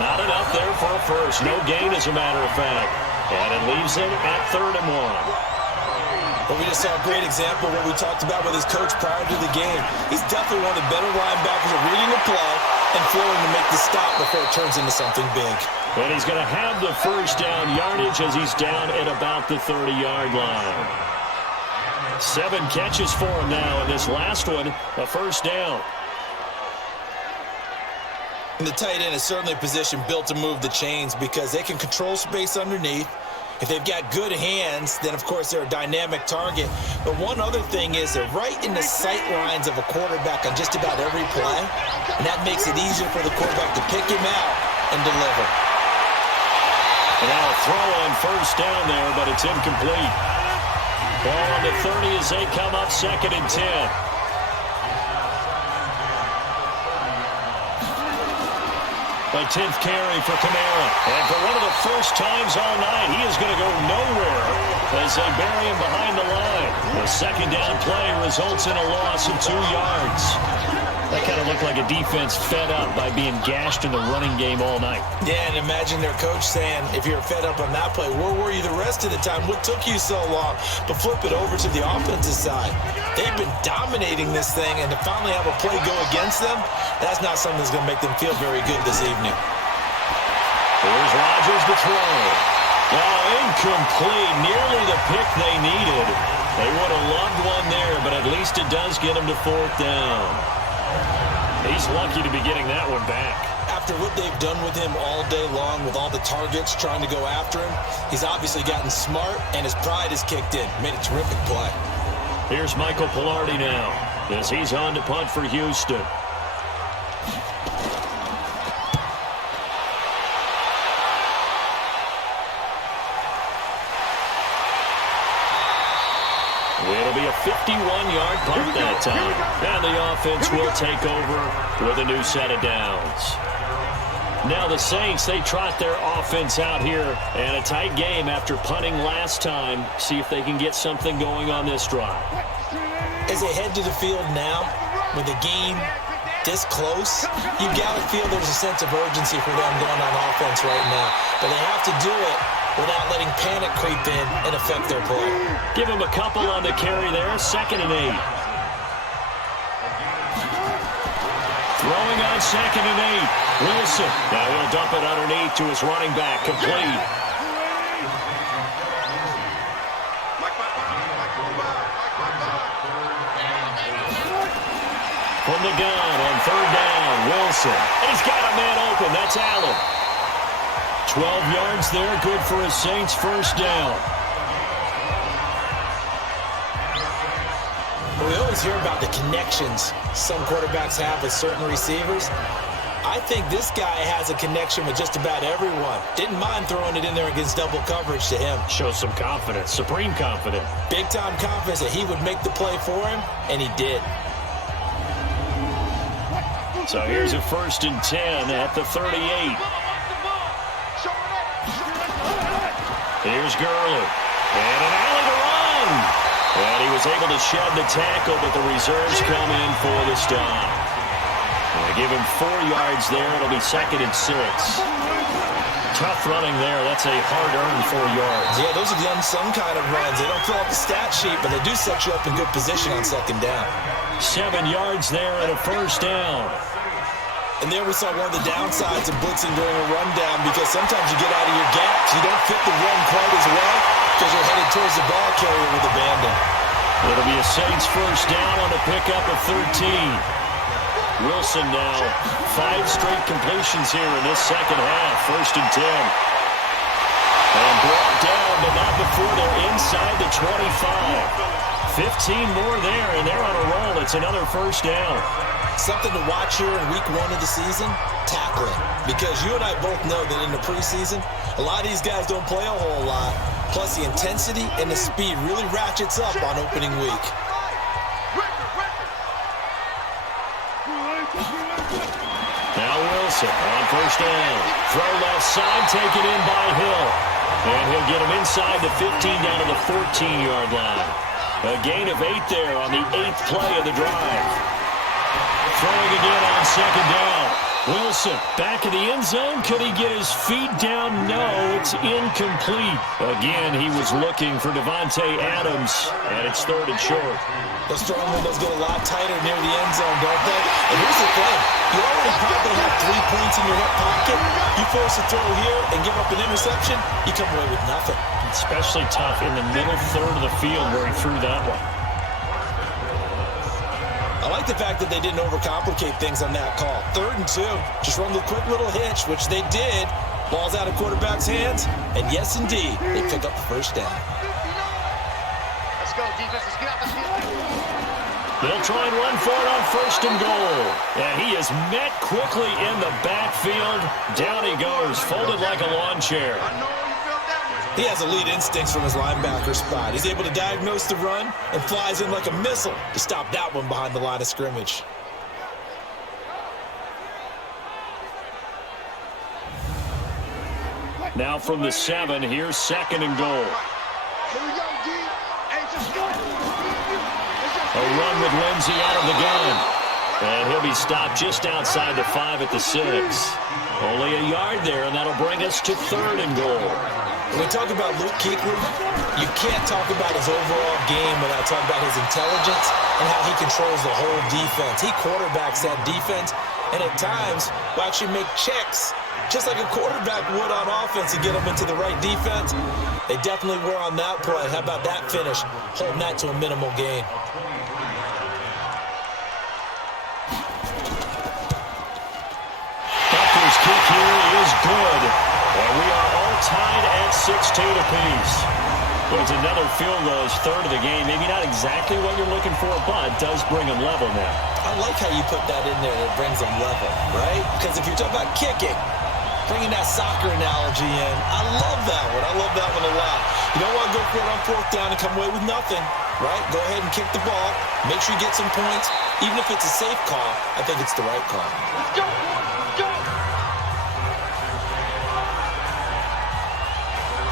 Not enough there for a first. No gain, as a matter of fact. And it leaves him at 3rd and 1. But we just saw a great example of what we talked about with his coach prior to the game. He's definitely one of the better linebackers at reading the play and flowing to make the stop before it turns into something big. And he's going to have the first down yardage as he's down at about the 30-yard line. 7 catches for him now, and this last one, a first down. And the tight end is certainly a position built to move the chains because they can control space underneath. If they've got good hands, then, of course, they're a dynamic target. But one other thing is they're right in the sight lines of a quarterback on just about every play, and that makes it easier for the quarterback to pick him out and deliver. And now a throw on first down there, but it's incomplete. Ball on the 30 as they come up 2nd and 10. A 10th carry for Kamara. And for one of the first times all night, he is going to go nowhere as they bury him behind the line. The 2nd down play results in a loss of 2 yards. That kind of looked like a defense fed up by being gashed in the running game all night. Yeah, and imagine their coach saying, if you're fed up on that play, where were you the rest of the time? What took you so long? But flip it over to the offensive side. They've been dominating this thing, and to finally have a play go against them, that's not something that's going to make them feel very good this evening. Here's Rodgers to throw. Oh, incomplete. Nearly the pick they needed. They would have loved one there, but at least it does get them to 4th down. He's lucky to be getting that one back. After what they've done with him all day long, with all the targets trying to go after him, he's obviously gotten smart, and his pride has kicked in. Made a terrific play. Here's Michael Pilardi now as he's on to punt for Houston. It'll be a 51-yard punt that time. And the offense will take over with a new set of downs. Now the Saints, they trot their offense out here. And a tight game after punting last time. See if they can get something going on this drive. As they head to the field now, with the game this close, you got to feel there's a sense of urgency for them going on offense right now. But they have to do it without letting panic creep in and affect their play. Give him a couple on the carry there, 2nd and 8. Throwing on 2nd and 8. Wilson. Now he'll dump it underneath to his running back, complete. From the gun on 3rd down, Wilson. And he's got a man open. That's Allen. 12 yards there, good for a Saints first down. We always hear about the connections some quarterbacks have with certain receivers. I think this guy has a connection with just about everyone. Didn't mind throwing it in there against double coverage to him. Shows some confidence, supreme confidence. Big-time confidence that he would make the play for him, and he did. So here's a 1st and 10 at the 38. Here's Gurley. And an alley to run. And he was able to shed the tackle, but the reserves come in for the stop. They give him 4 yards there. It'll be 2nd and 6. Tough running there. That's a hard-earned 4 yards. Yeah, those are the unsung kind of runs. They don't fill up the stat sheet, but they do set you up in good position on 2nd down. 7 yards there and a first down. And there we saw one of the downsides of blitzing during a rundown, because sometimes you get out of your gaps. You don't fit the run quite as well because you're headed towards the ball carrier with abandon. It'll be a Saints first down on a pickup of 13. Wilson now, 5 straight completions here in this second half. 1st and 10. And brought down, but not before they're inside the 25. 15 more there, and they're on a roll. It's another first down. Something to watch here in week 1 of the season, tackling. Because you and I both know that in the preseason, a lot of these guys don't play a whole lot. Plus, the intensity and the speed really ratchets up on opening week. Now Wilson on first down. Throw left side, taken in by Hill. And he'll get him inside the 15 down to the 14-yard line. A gain of 8 there on the 8th play of the drive. Throwing again on 2nd down. Wilson back in the end zone. Could he get his feet down? No, it's incomplete. Again, he was looking for Devontae Adams, and it's 3rd and short. Those throwing windows get a lot tighter near the end zone, don't they? And here's the thing. You already probably have 3 points in your hip pocket, you force a throw here and give up an interception, you come away with nothing. Especially tough in the middle third of the field where he threw that one. I like the fact that they didn't overcomplicate things on that call. 3rd and 2, just run the quick little hitch, which they did. Ball's out of quarterback's hands, and yes, indeed, they pick up the first down. Let's go, defense. Let's get out the field. They'll try and run for it on 1st and goal. And he is met quickly in the backfield. Down he goes, folded like a lawn chair. He has elite instincts from his linebacker spot. He's able to diagnose the run and flies in like a missile to stop that one behind the line of scrimmage. Now from the 7, here's 2nd and goal. Here we go, D. Hey, just go. A run with Lindsey out of the gun. And he'll be stopped just outside the 5 at the 6. Only a yard there, and that'll bring us to 3rd and goal. When we talk about Luke Kuechly, you can't talk about his overall game without talking about his intelligence and how he controls the whole defense. He quarterbacks that defense, and at times will actually make checks, just like a quarterback would on offense, to get them into the right defense. They definitely were on that play. How about that finish, holding that to a minimal gain? Bucker's kick here is good. And we are all tied at 16 apiece. But it's another field goal, his 3rd of the game. Maybe not exactly what you're looking for, but it does bring him level now. I like how you put that in there. It brings them level, right? Because if you're talking about kicking, bringing that soccer analogy in, I love that one. I love that one a lot. You don't want to go for it on 4th down and come away with nothing, right? Go ahead and kick the ball. Make sure you get some points. Even if it's a safe call, I think it's the right call. Let's go. Go.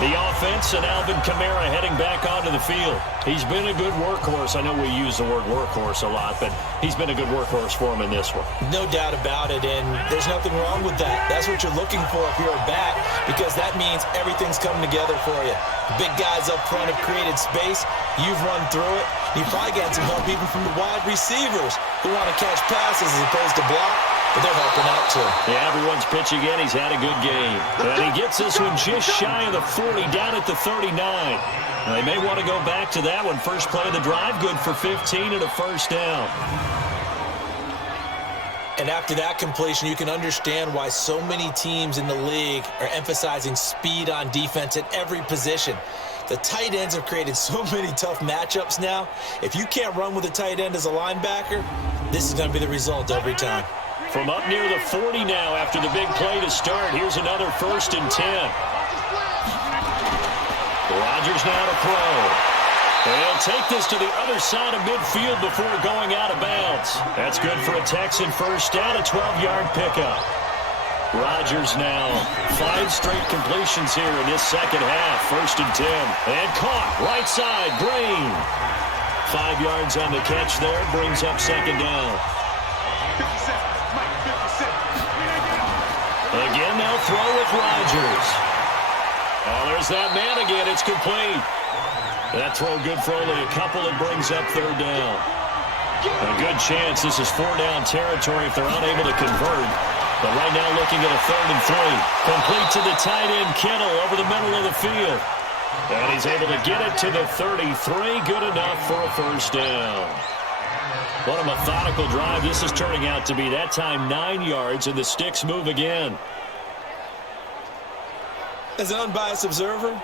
The offense and Alvin Kamara heading back onto the field. He's been a good workhorse. I know we use the word workhorse a lot, but he's been a good workhorse for him in this one. No doubt about it, and there's nothing wrong with that. That's what you're looking for if you're a back, because that means everything's coming together for you. Big guys up front have created space. You've run through it. You've probably got some help even from the wide receivers who want to catch passes as opposed to block. But they're helping out, too. Yeah, everyone's pitching in. He's had a good game. And he gets this one just shy of the 40, down at the 39. Now, they may want to go back to that one. First play of the drive, good for 15 and a first down. And after that completion, you can understand why so many teams in the league are emphasizing speed on defense at every position. The tight ends have created so many tough matchups now. If you can't run with a tight end as a linebacker, this is going to be the result every time. From up near the 40 now after the big play to start. Here's another 1st and 10. Rodgers now to throw. And he'll take this to the other side of midfield before going out of bounds. That's good for a Texan first down, a 12-yard pickup. Rodgers now 5 straight completions here in this second half. 1st and 10. And caught right side, Green. 5 yards on the catch there, brings up 2nd down. Again, they'll throw with Rodgers. Oh, there's that man again. It's complete. That throw good for only a couple. It brings up 3rd down. A good chance this is 4-down territory if they're unable to convert. But right now looking at a 3rd and 3. Complete to the tight end, Kittle, over the middle of the field. And he's able to get it to the 33. Good enough for a first down. What a methodical drive this is turning out to be. That time 9 yards, and the sticks move again. As an unbiased observer,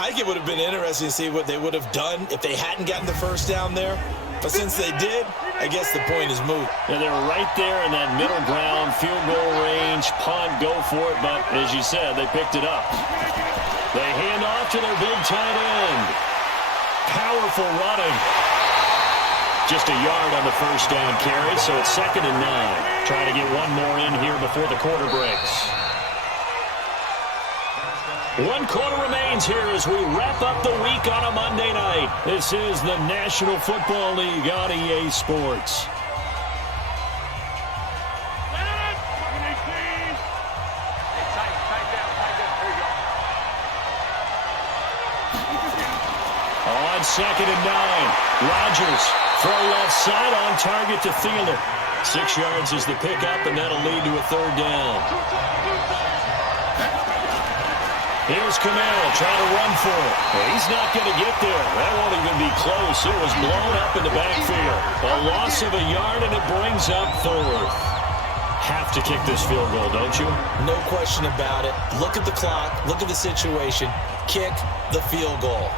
I think it would have been interesting to see what they would have done if they hadn't gotten the first down there. But since they did, I guess the point is moot. Yeah, they were right there in that middle ground, field goal range, punt, go for it. But as you said, they picked it up. They hand off to their big tight end. Powerful running. Just a yard on the first down carry, so it's 2nd and 9. Trying to get one more in here before the quarter breaks. 1 quarter remains here as we wrap up the week on a Monday night. This is the National Football League on EA Sports. On 2nd and 9, Rodgers throw left side on target to Thielen. 6 yards is the pickup, and that'll lead to a 3rd down. Here's Camara trying to run for it. He's not going to get there. That won't even be close. It was blown up in the backfield. A loss of a yard, and it brings up 4th. Have to kick this field goal, don't you? No question about it. Look at the clock. Look at the situation. Kick the field goal.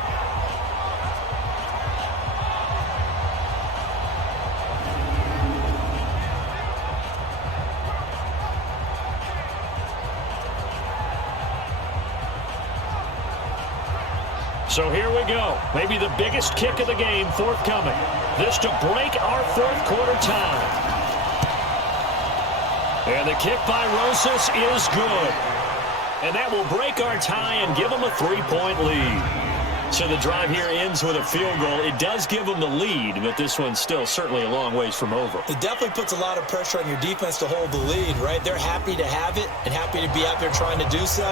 So here we go. Maybe the biggest kick of the game forthcoming. This to break our 4th quarter tie. And the kick by Rosas is good. And that will break our tie and give them a 3-point lead. So the drive here ends with a field goal. It does give them the lead, but this one's still certainly a long ways from over. It definitely puts a lot of pressure on your defense to hold the lead, right? They're happy to have it and happy to be out there trying to do so.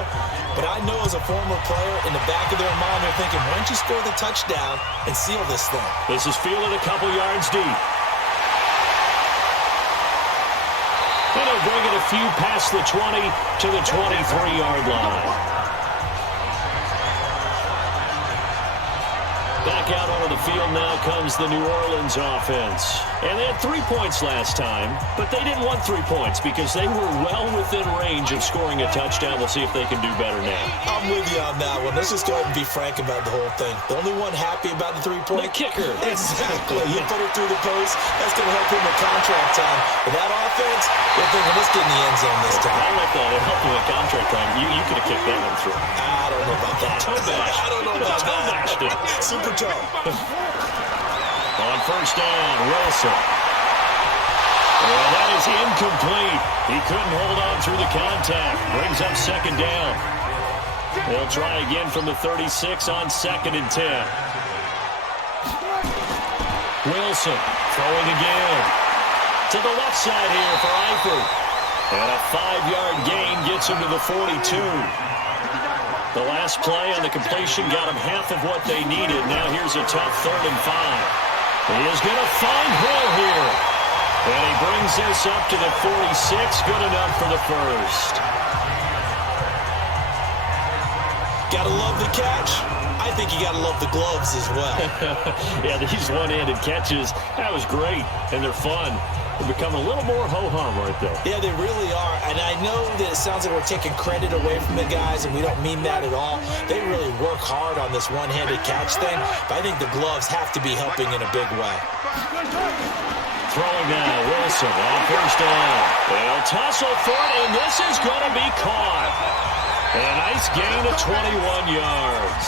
But I know as a former player, in the back of their mind, they're thinking, why don't you score the touchdown and seal this thing? This is fielded a couple yards deep. And he'll bring it a few past the 20 to the 23-yard line. Back out onto the field now comes the New Orleans offense. And they had 3 points last time, but they didn't want 3 points because they were well within range of scoring a touchdown. We'll see if they can do better now. I'm with you on that one. Let's just go ahead and be frank about the whole thing. The only one happy about the 3-point? The kicker. Exactly. You put it through the post. That's going to help him with contract time. But that offense, they're thinking, let's get in the end zone this time. I don't know if that helped him with contract time. You could have kicked that one through. I don't know about that. I don't know about that. Super toe. On 1st down, Wilson. And that is incomplete. He couldn't hold on through the contact. Brings up 2nd down. They'll try again from the 36 on 2nd and 10. Wilson throwing again. To the left side here for Eifert. And a 5-yard gain gets him to the 42. The last play on the completion got him half of what they needed. Now here's a tough 3rd and 5. He is going to find Hill here. And he brings this up to the 46. Good enough for the 1st. Gotta love the catch. I think you gotta love the gloves as well. Yeah, these one-handed catches, that was great. And they're fun. They become a little more ho-hum right there. Yeah, they really are. And I know that it sounds like we're taking credit away from the guys, and we don't mean that at all. They really work hard on this one-handed catch thing, but I think the gloves have to be helping in a big way. Throwing now, Wilson on 1st down. They'll tussle for it, and this is going to be caught. A nice gain of 21 yards.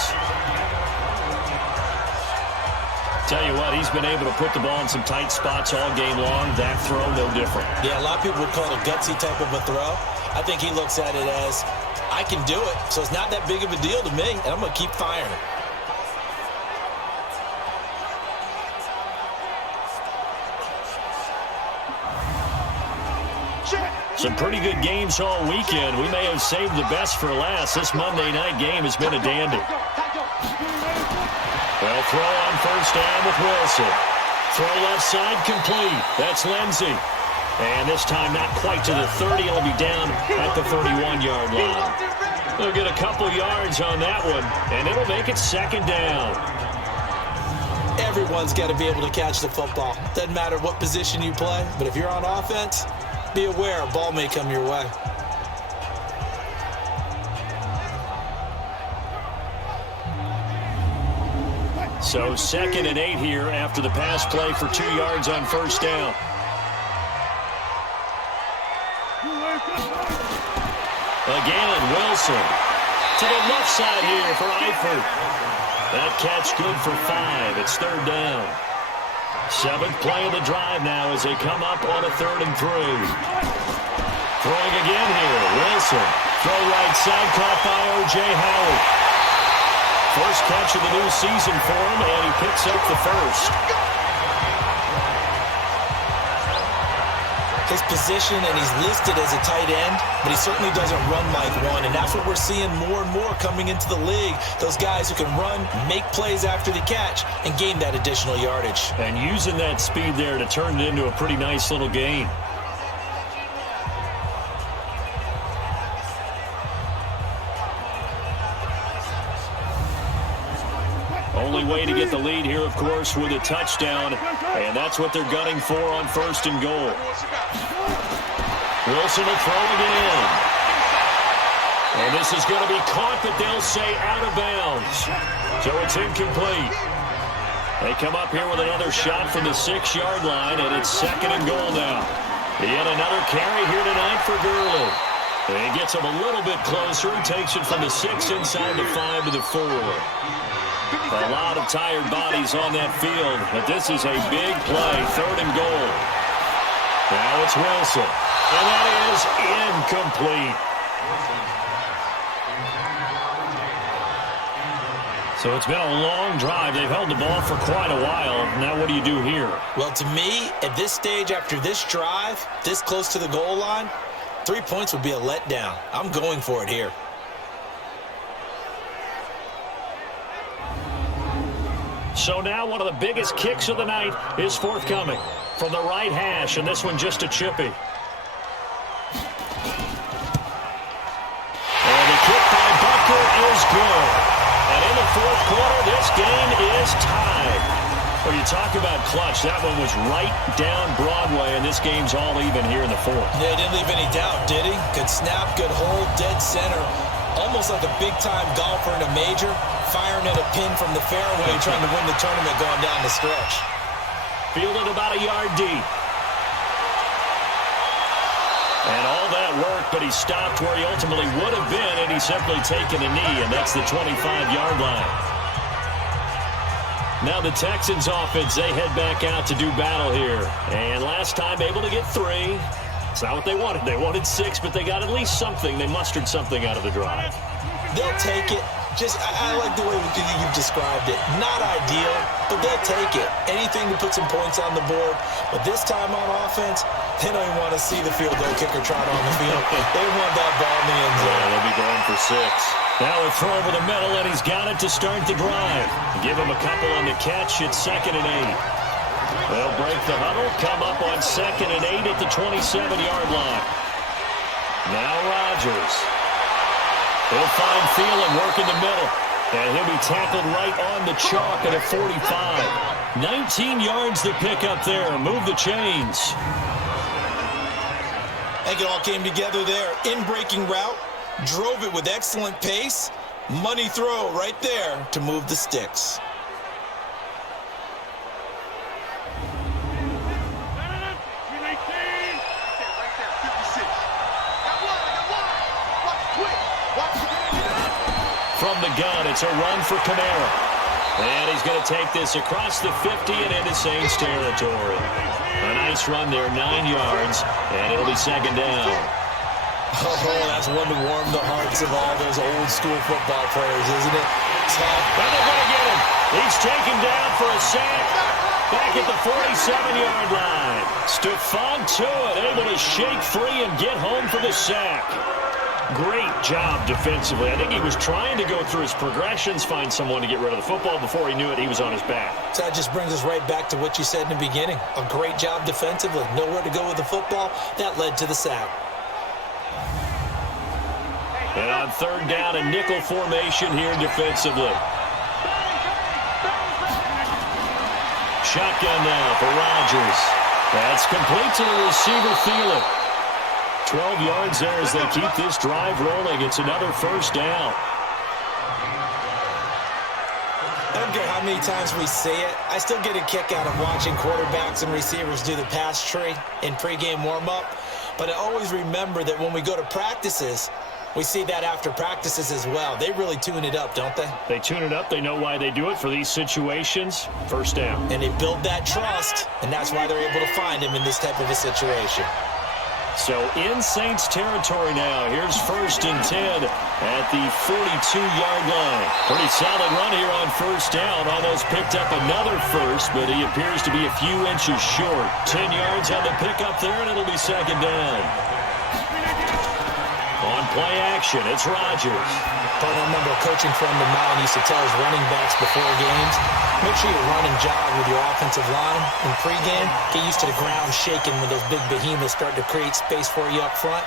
Tell you what, he's been able to put the ball in some tight spots all game long. That throw, no different. Yeah, a lot of people would call it a gutsy type of a throw. I think he looks at it as, I can do it, so it's not that big of a deal to me, and I'm going to keep firing. Some pretty good games all weekend. We may have saved the best for last. This Monday night game has been a dandy. Well, throw on 1st down with Wilson. Throw left side complete. That's Lindsey. And this time not quite to the 30. It'll be down at the 31-yard line. They'll get a couple yards on that one, and it'll make it 2nd down. Everyone's got to be able to catch the football. Doesn't matter what position you play, but if you're on offense, be aware a ball may come your way. So 2nd and 8 here after the pass play for 2 yards on 1st down. Again, Wilson to the left side here for Eifert. That catch good for 5. It's 3rd down. 7th play of the drive now as they come up on a 3rd and 3. Throwing again here, Wilson. Throw right side, caught by O.J. Howard. First catch of the new season for him, and he picks up the 1st. his position, and he's listed as a tight end, but he certainly doesn't run like one, and that's what we're seeing more and more coming into the league. Those guys who can run, make plays after the catch, and gain that additional yardage. And using that speed there to turn it into a pretty nice little gain. Only way to get the lead here, of course, with a touchdown, and that's what they're gunning for on 1st and goal. Wilson will throw again. And this is going to be caught, but they'll say out of bounds. So it's incomplete. They come up here with another shot from the 6-yard line, and it's 2nd and goal now. Yet another carry here tonight for Gurley. And he gets him a little bit closer and takes it from the 6 inside the 5 to the 4. A lot of tired bodies on that field, but this is a big play, 3rd and goal. Now it's Wilson, and that is incomplete. So it's been a long drive. They've held the ball for quite a while. Now what do you do here? Well, to me, at this stage, after this drive, this close to the goal line, 3 points would be a letdown. I'm going for it here. So now one of the biggest kicks of the night is forthcoming from the right hash, and this one just a chippy. And the kick by Butker is good. And in the 4th quarter, this game is tied. Well, you talk about clutch. That one was right down Broadway, and this game's all even here in the 4th. Yeah, he didn't leave any doubt, did he? Good snap, good hold, dead center. Almost like a big-time golfer in a major, firing at a pin from the fairway, trying to win the tournament going down the stretch. Fielded about a yard deep. And all that worked, but he stopped where he ultimately would have been, and he's simply taken a knee, and that's the 25-yard line. Now the Texans offense, they head back out to do battle here. And last time able to get 3. It's not what they wanted. They wanted 6, but they got at least something. They mustered something out of the drive. They'll take it. I like the way you've described it. Not ideal, but they'll take it. Anything to put some points on the board. But this time on offense, they don't even want to see the field goal kicker trot on the field. They want that ball in the end zone. Yeah, they'll be going for 6. Now a throw over the middle, and he's got it to start the drive. Give him a couple on the catch. It's 2nd and 8. They'll break the huddle, come up on 2nd and 8 at the 27-yard line. Now Rodgers. He'll find Thielen, work in the middle. And he'll be tackled right on the chalk at a 45. 19 yards to pick up there. Move the chains. I think it all came together there. In-breaking route. Drove it with excellent pace. Money throw right there to move the sticks. From the gun, it's a run for Kamara. And he's going to take this across the 50 and into Saints territory. A nice run there, 9 yards, and it'll be 2nd down. Oh, that's one to warm the hearts of all those old-school football players, isn't it? Tough. And they're going to get him. He's taken down for a sack. Back at the 47-yard line. Stephon Tuitt able to shake free and get home for the sack. Great job defensively. I think he was trying to go through his progressions, find someone to get rid of the football. Before he knew it, he was on his back. So that just brings us right back to what you said in the beginning. A great job defensively. Nowhere to go with the football. That led to the sack. And on 3rd down, a nickel formation here defensively. Shotgun now for Rodgers. That's complete to the receiver, Thielen. 12 yards there as they keep this drive rolling. It's another 1st down. I don't care how many times we see it. I still get a kick out of watching quarterbacks and receivers do the pass tree in pregame warm-up. But I always remember that when we go to practices, we see that after practices as well. They really tune it up, don't they? They tune it up. They know why they do it for these situations. 1st down. And they build that trust, and that's why they're able to find him in this type of a situation. So in Saints territory now. Here's 1st and 10 at the 42-yard line. Pretty solid run here on 1st down. Almost picked up another first, but he appears to be a few inches short. 10 yards on the pickup there, and it'll be 2nd down. On play action, it's Rodgers. I remember a coaching friend of mine used to tell his running backs before games, make sure you run and jog with your offensive line in pregame. Get used to the ground shaking when those big behemoths start to create space for you up front.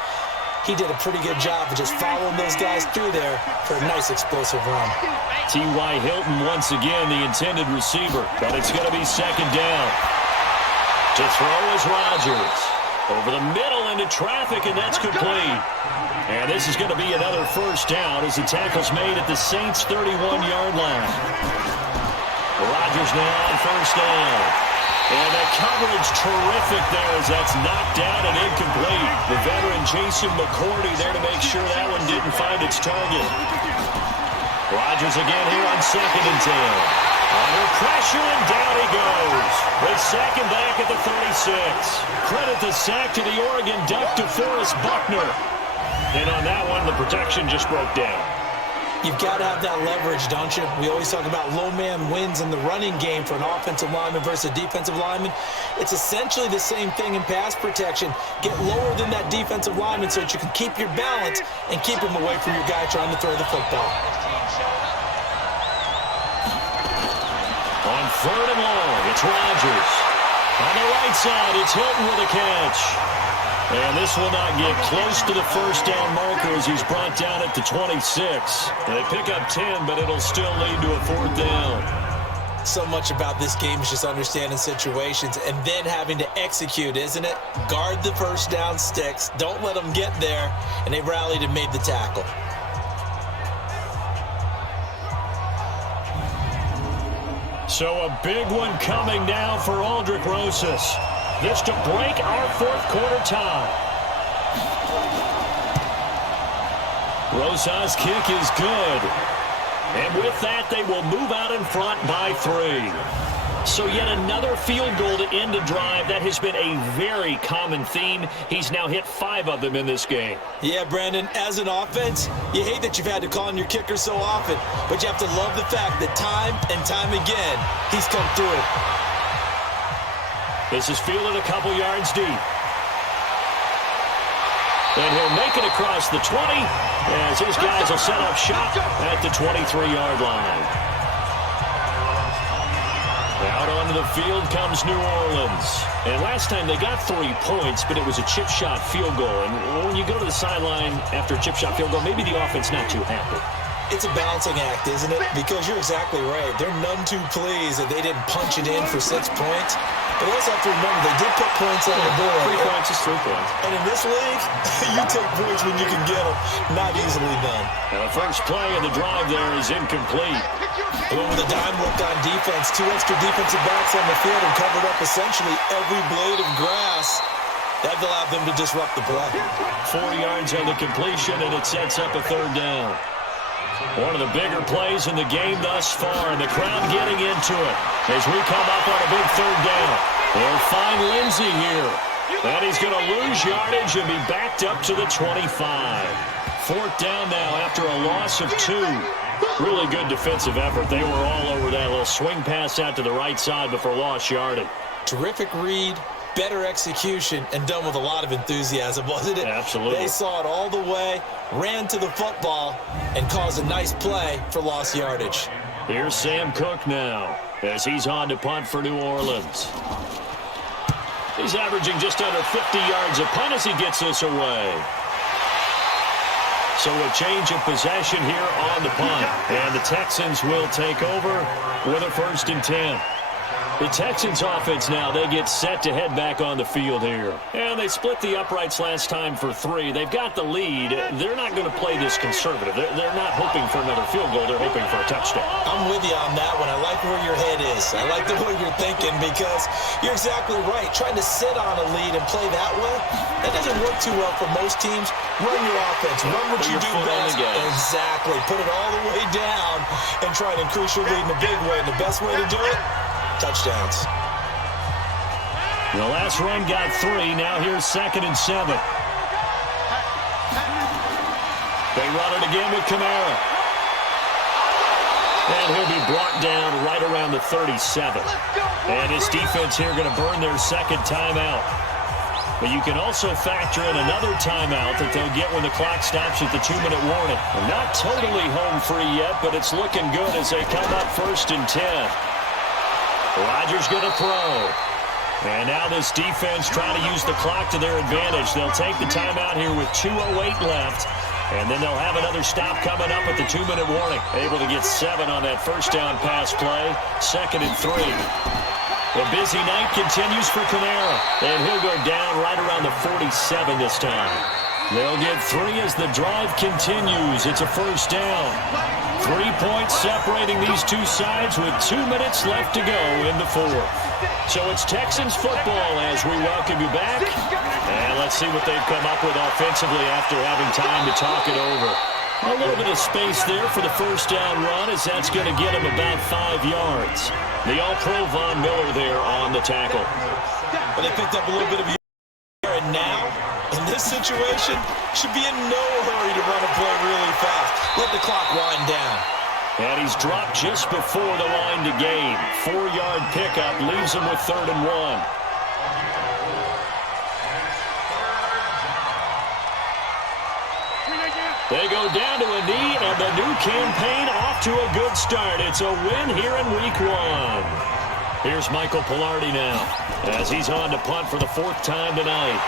He did a pretty good job of just following those guys through there for a nice explosive run. T.Y. Hilton once again the intended receiver, but it's going to be 2nd down. To throw is Rodgers. Over the middle into traffic, and that's complete. And this is going to be another 1st down as the tackle's made at the Saints' 31-yard line. Rodgers now on 1st down. And the coverage terrific there as that's knocked down and incomplete. The veteran Jason McCourty there to make sure that one didn't find its target. Rodgers again here on 2nd and 10. Under pressure, and down he goes. The second back at the 36. Credit the sack to the Oregon Duck, DeForest Buckner. And on that one, the protection just broke down. You've got to have that leverage, don't you? We always talk about low man wins in the running game for an offensive lineman versus a defensive lineman. It's essentially the same thing in pass protection. Get lower than that defensive lineman so that you can keep your balance and keep him away from your guy trying to throw the football. On 3rd and long, it's Rodgers. On the right side, it's Hilton with a catch. And this will not get close to the 1st down marker as he's brought down at the 26. They pick up 10, but it'll still lead to a 4th down. So much about this game is just understanding situations and then having to execute, isn't it? Guard the 1st down sticks. Don't let them get there. And they rallied and made the tackle. So a big one coming now for Aldrick Rosas. This to break our 4th quarter tie. Rosas' kick is good. And with that, they will move out in front by 3. So yet another field goal to end a drive. That has been a very common theme. He's now hit 5 of them in this game. Yeah, Brandon, as an offense, you hate that you've had to call on your kicker so often, but you have to love the fact that time and time again, he's come through. This is fielded a couple yards deep. And he'll make it across the 20 as his guys will set up shop at the 23-yard line. Out onto the field comes New Orleans. And last time they got 3 points, but it was a chip shot field goal. And when you go to the sideline after a chip shot field goal, maybe the offense not too happy. It's a balancing act, isn't it? Because you're exactly right. They're none too pleased that they didn't punch it in for 6 points. But we also have to remember they did put points on the board. 3 points is 3 points. And in this league, you take points when you can get them. Not easily done. Now the first play of the drive there is incomplete. But with a dime look on defense, 2 extra defensive backs on the field and covered up essentially every blade of grass. That allowed them to disrupt the play. 4 yards on the completion, and it sets up a 3rd down. One of the bigger plays in the game thus far, and the crowd getting into it as we come up on a big 3rd down. They'll find Lindsey here. And he's going to lose yardage and be backed up to the 25. 4th down now after a loss of 2. Really good defensive effort. They were all over that little swing pass out to the right side before lost yardage. Terrific read, better execution, and done with a lot of enthusiasm, wasn't it? Absolutely. They saw it all the way, ran to the football, and caused a nice play for lost yardage. Here's Sam Cook now as he's on to punt for New Orleans. He's averaging just under 50 yards a punt as he gets this away. So a change of possession here on the punt. And the Texans will take over with a 1st and 10. The Texans offense now, they get set to head back on the field here. And they split the uprights last time for 3. They've got the lead. They're not going to play this conservative. They're not hoping for another field goal. They're hoping for a touchdown. I'm with you on that one. I like where your head is. I like the way you're thinking because you're exactly right. Trying to sit on a lead and play that way, that doesn't work too well for most teams. Run your offense. Run what you do best. Exactly. Put it all the way down and try to increase your lead in a big way. And the best way to do it, touchdowns. The last run got 3. Now here's 2nd and 7. They run it again with Kamara. And he'll be brought down right around the 37. And this defense here going to burn their second timeout. But you can also factor in another timeout that they'll get when the clock stops at the 2-minute warning. They're not totally home free yet, but it's looking good as they come up 1st and 10. Rodgers going to throw. And now this defense trying to use the clock to their advantage. They'll take the timeout here with 2:08 left. And then they'll have another stop coming up at the 2-minute warning. Able to get 7 on that first down pass play. 2nd and 3. The busy night continues for Kamara. And he'll go down right around the 47 this time. They'll get 3 as the drive continues. It's a first down. 3 points separating these two sides with 2 minutes left to go in the 4th. So it's Texans football as we welcome you back. And let's see what they've come up with offensively after having time to talk it over. A little bit of space there for the first down run as that's going to get him about 5 yards. The All-Pro Von Miller there on the tackle. But they picked up a little bit of yard, and now, in this situation, should be in no hurry to run a play really fast. Let the clock wind down. And he's dropped just before the line to gain. 4-yard pickup leaves him with 3rd and 1. They go down to a knee, and the new campaign off to a good start. It's a win here in Week 1. Here's Michael Pilardi now as he's on to punt for the 4th time tonight.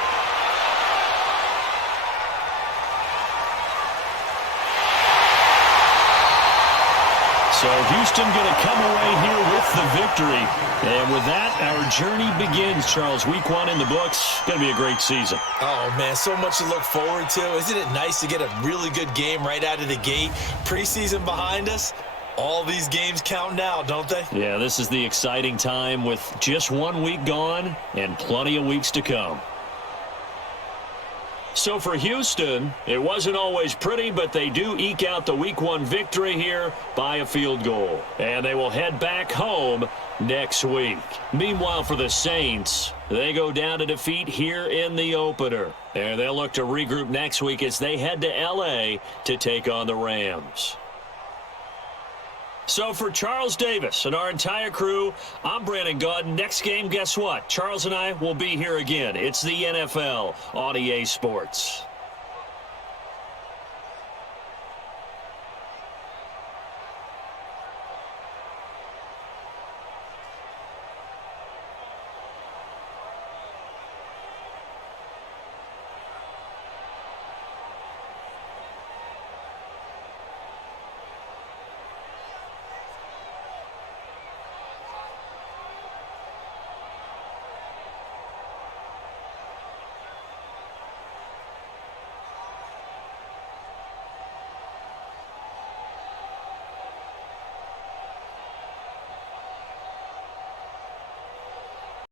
So Houston going to come away here with the victory. And with that, our journey begins, Charles. Week 1 in the books. Going to be a great season. Oh, man, so much to look forward to. Isn't it nice to get a really good game right out of the gate? Preseason behind us. All these games count now, don't they? Yeah, this is the exciting time with just 1 week gone and plenty of weeks to come. So for Houston, it wasn't always pretty, but they do eke out the Week 1 victory here by a field goal. And they will head back home next week. Meanwhile, for the Saints, they go down to defeat here in the opener. And they'll look to regroup next week as they head to L.A. to take on the Rams. So for Charles Davis and our entire crew, I'm Brandon Gaudin. Next game, guess what? Charles and I will be here again. It's the NFL on EA Sports.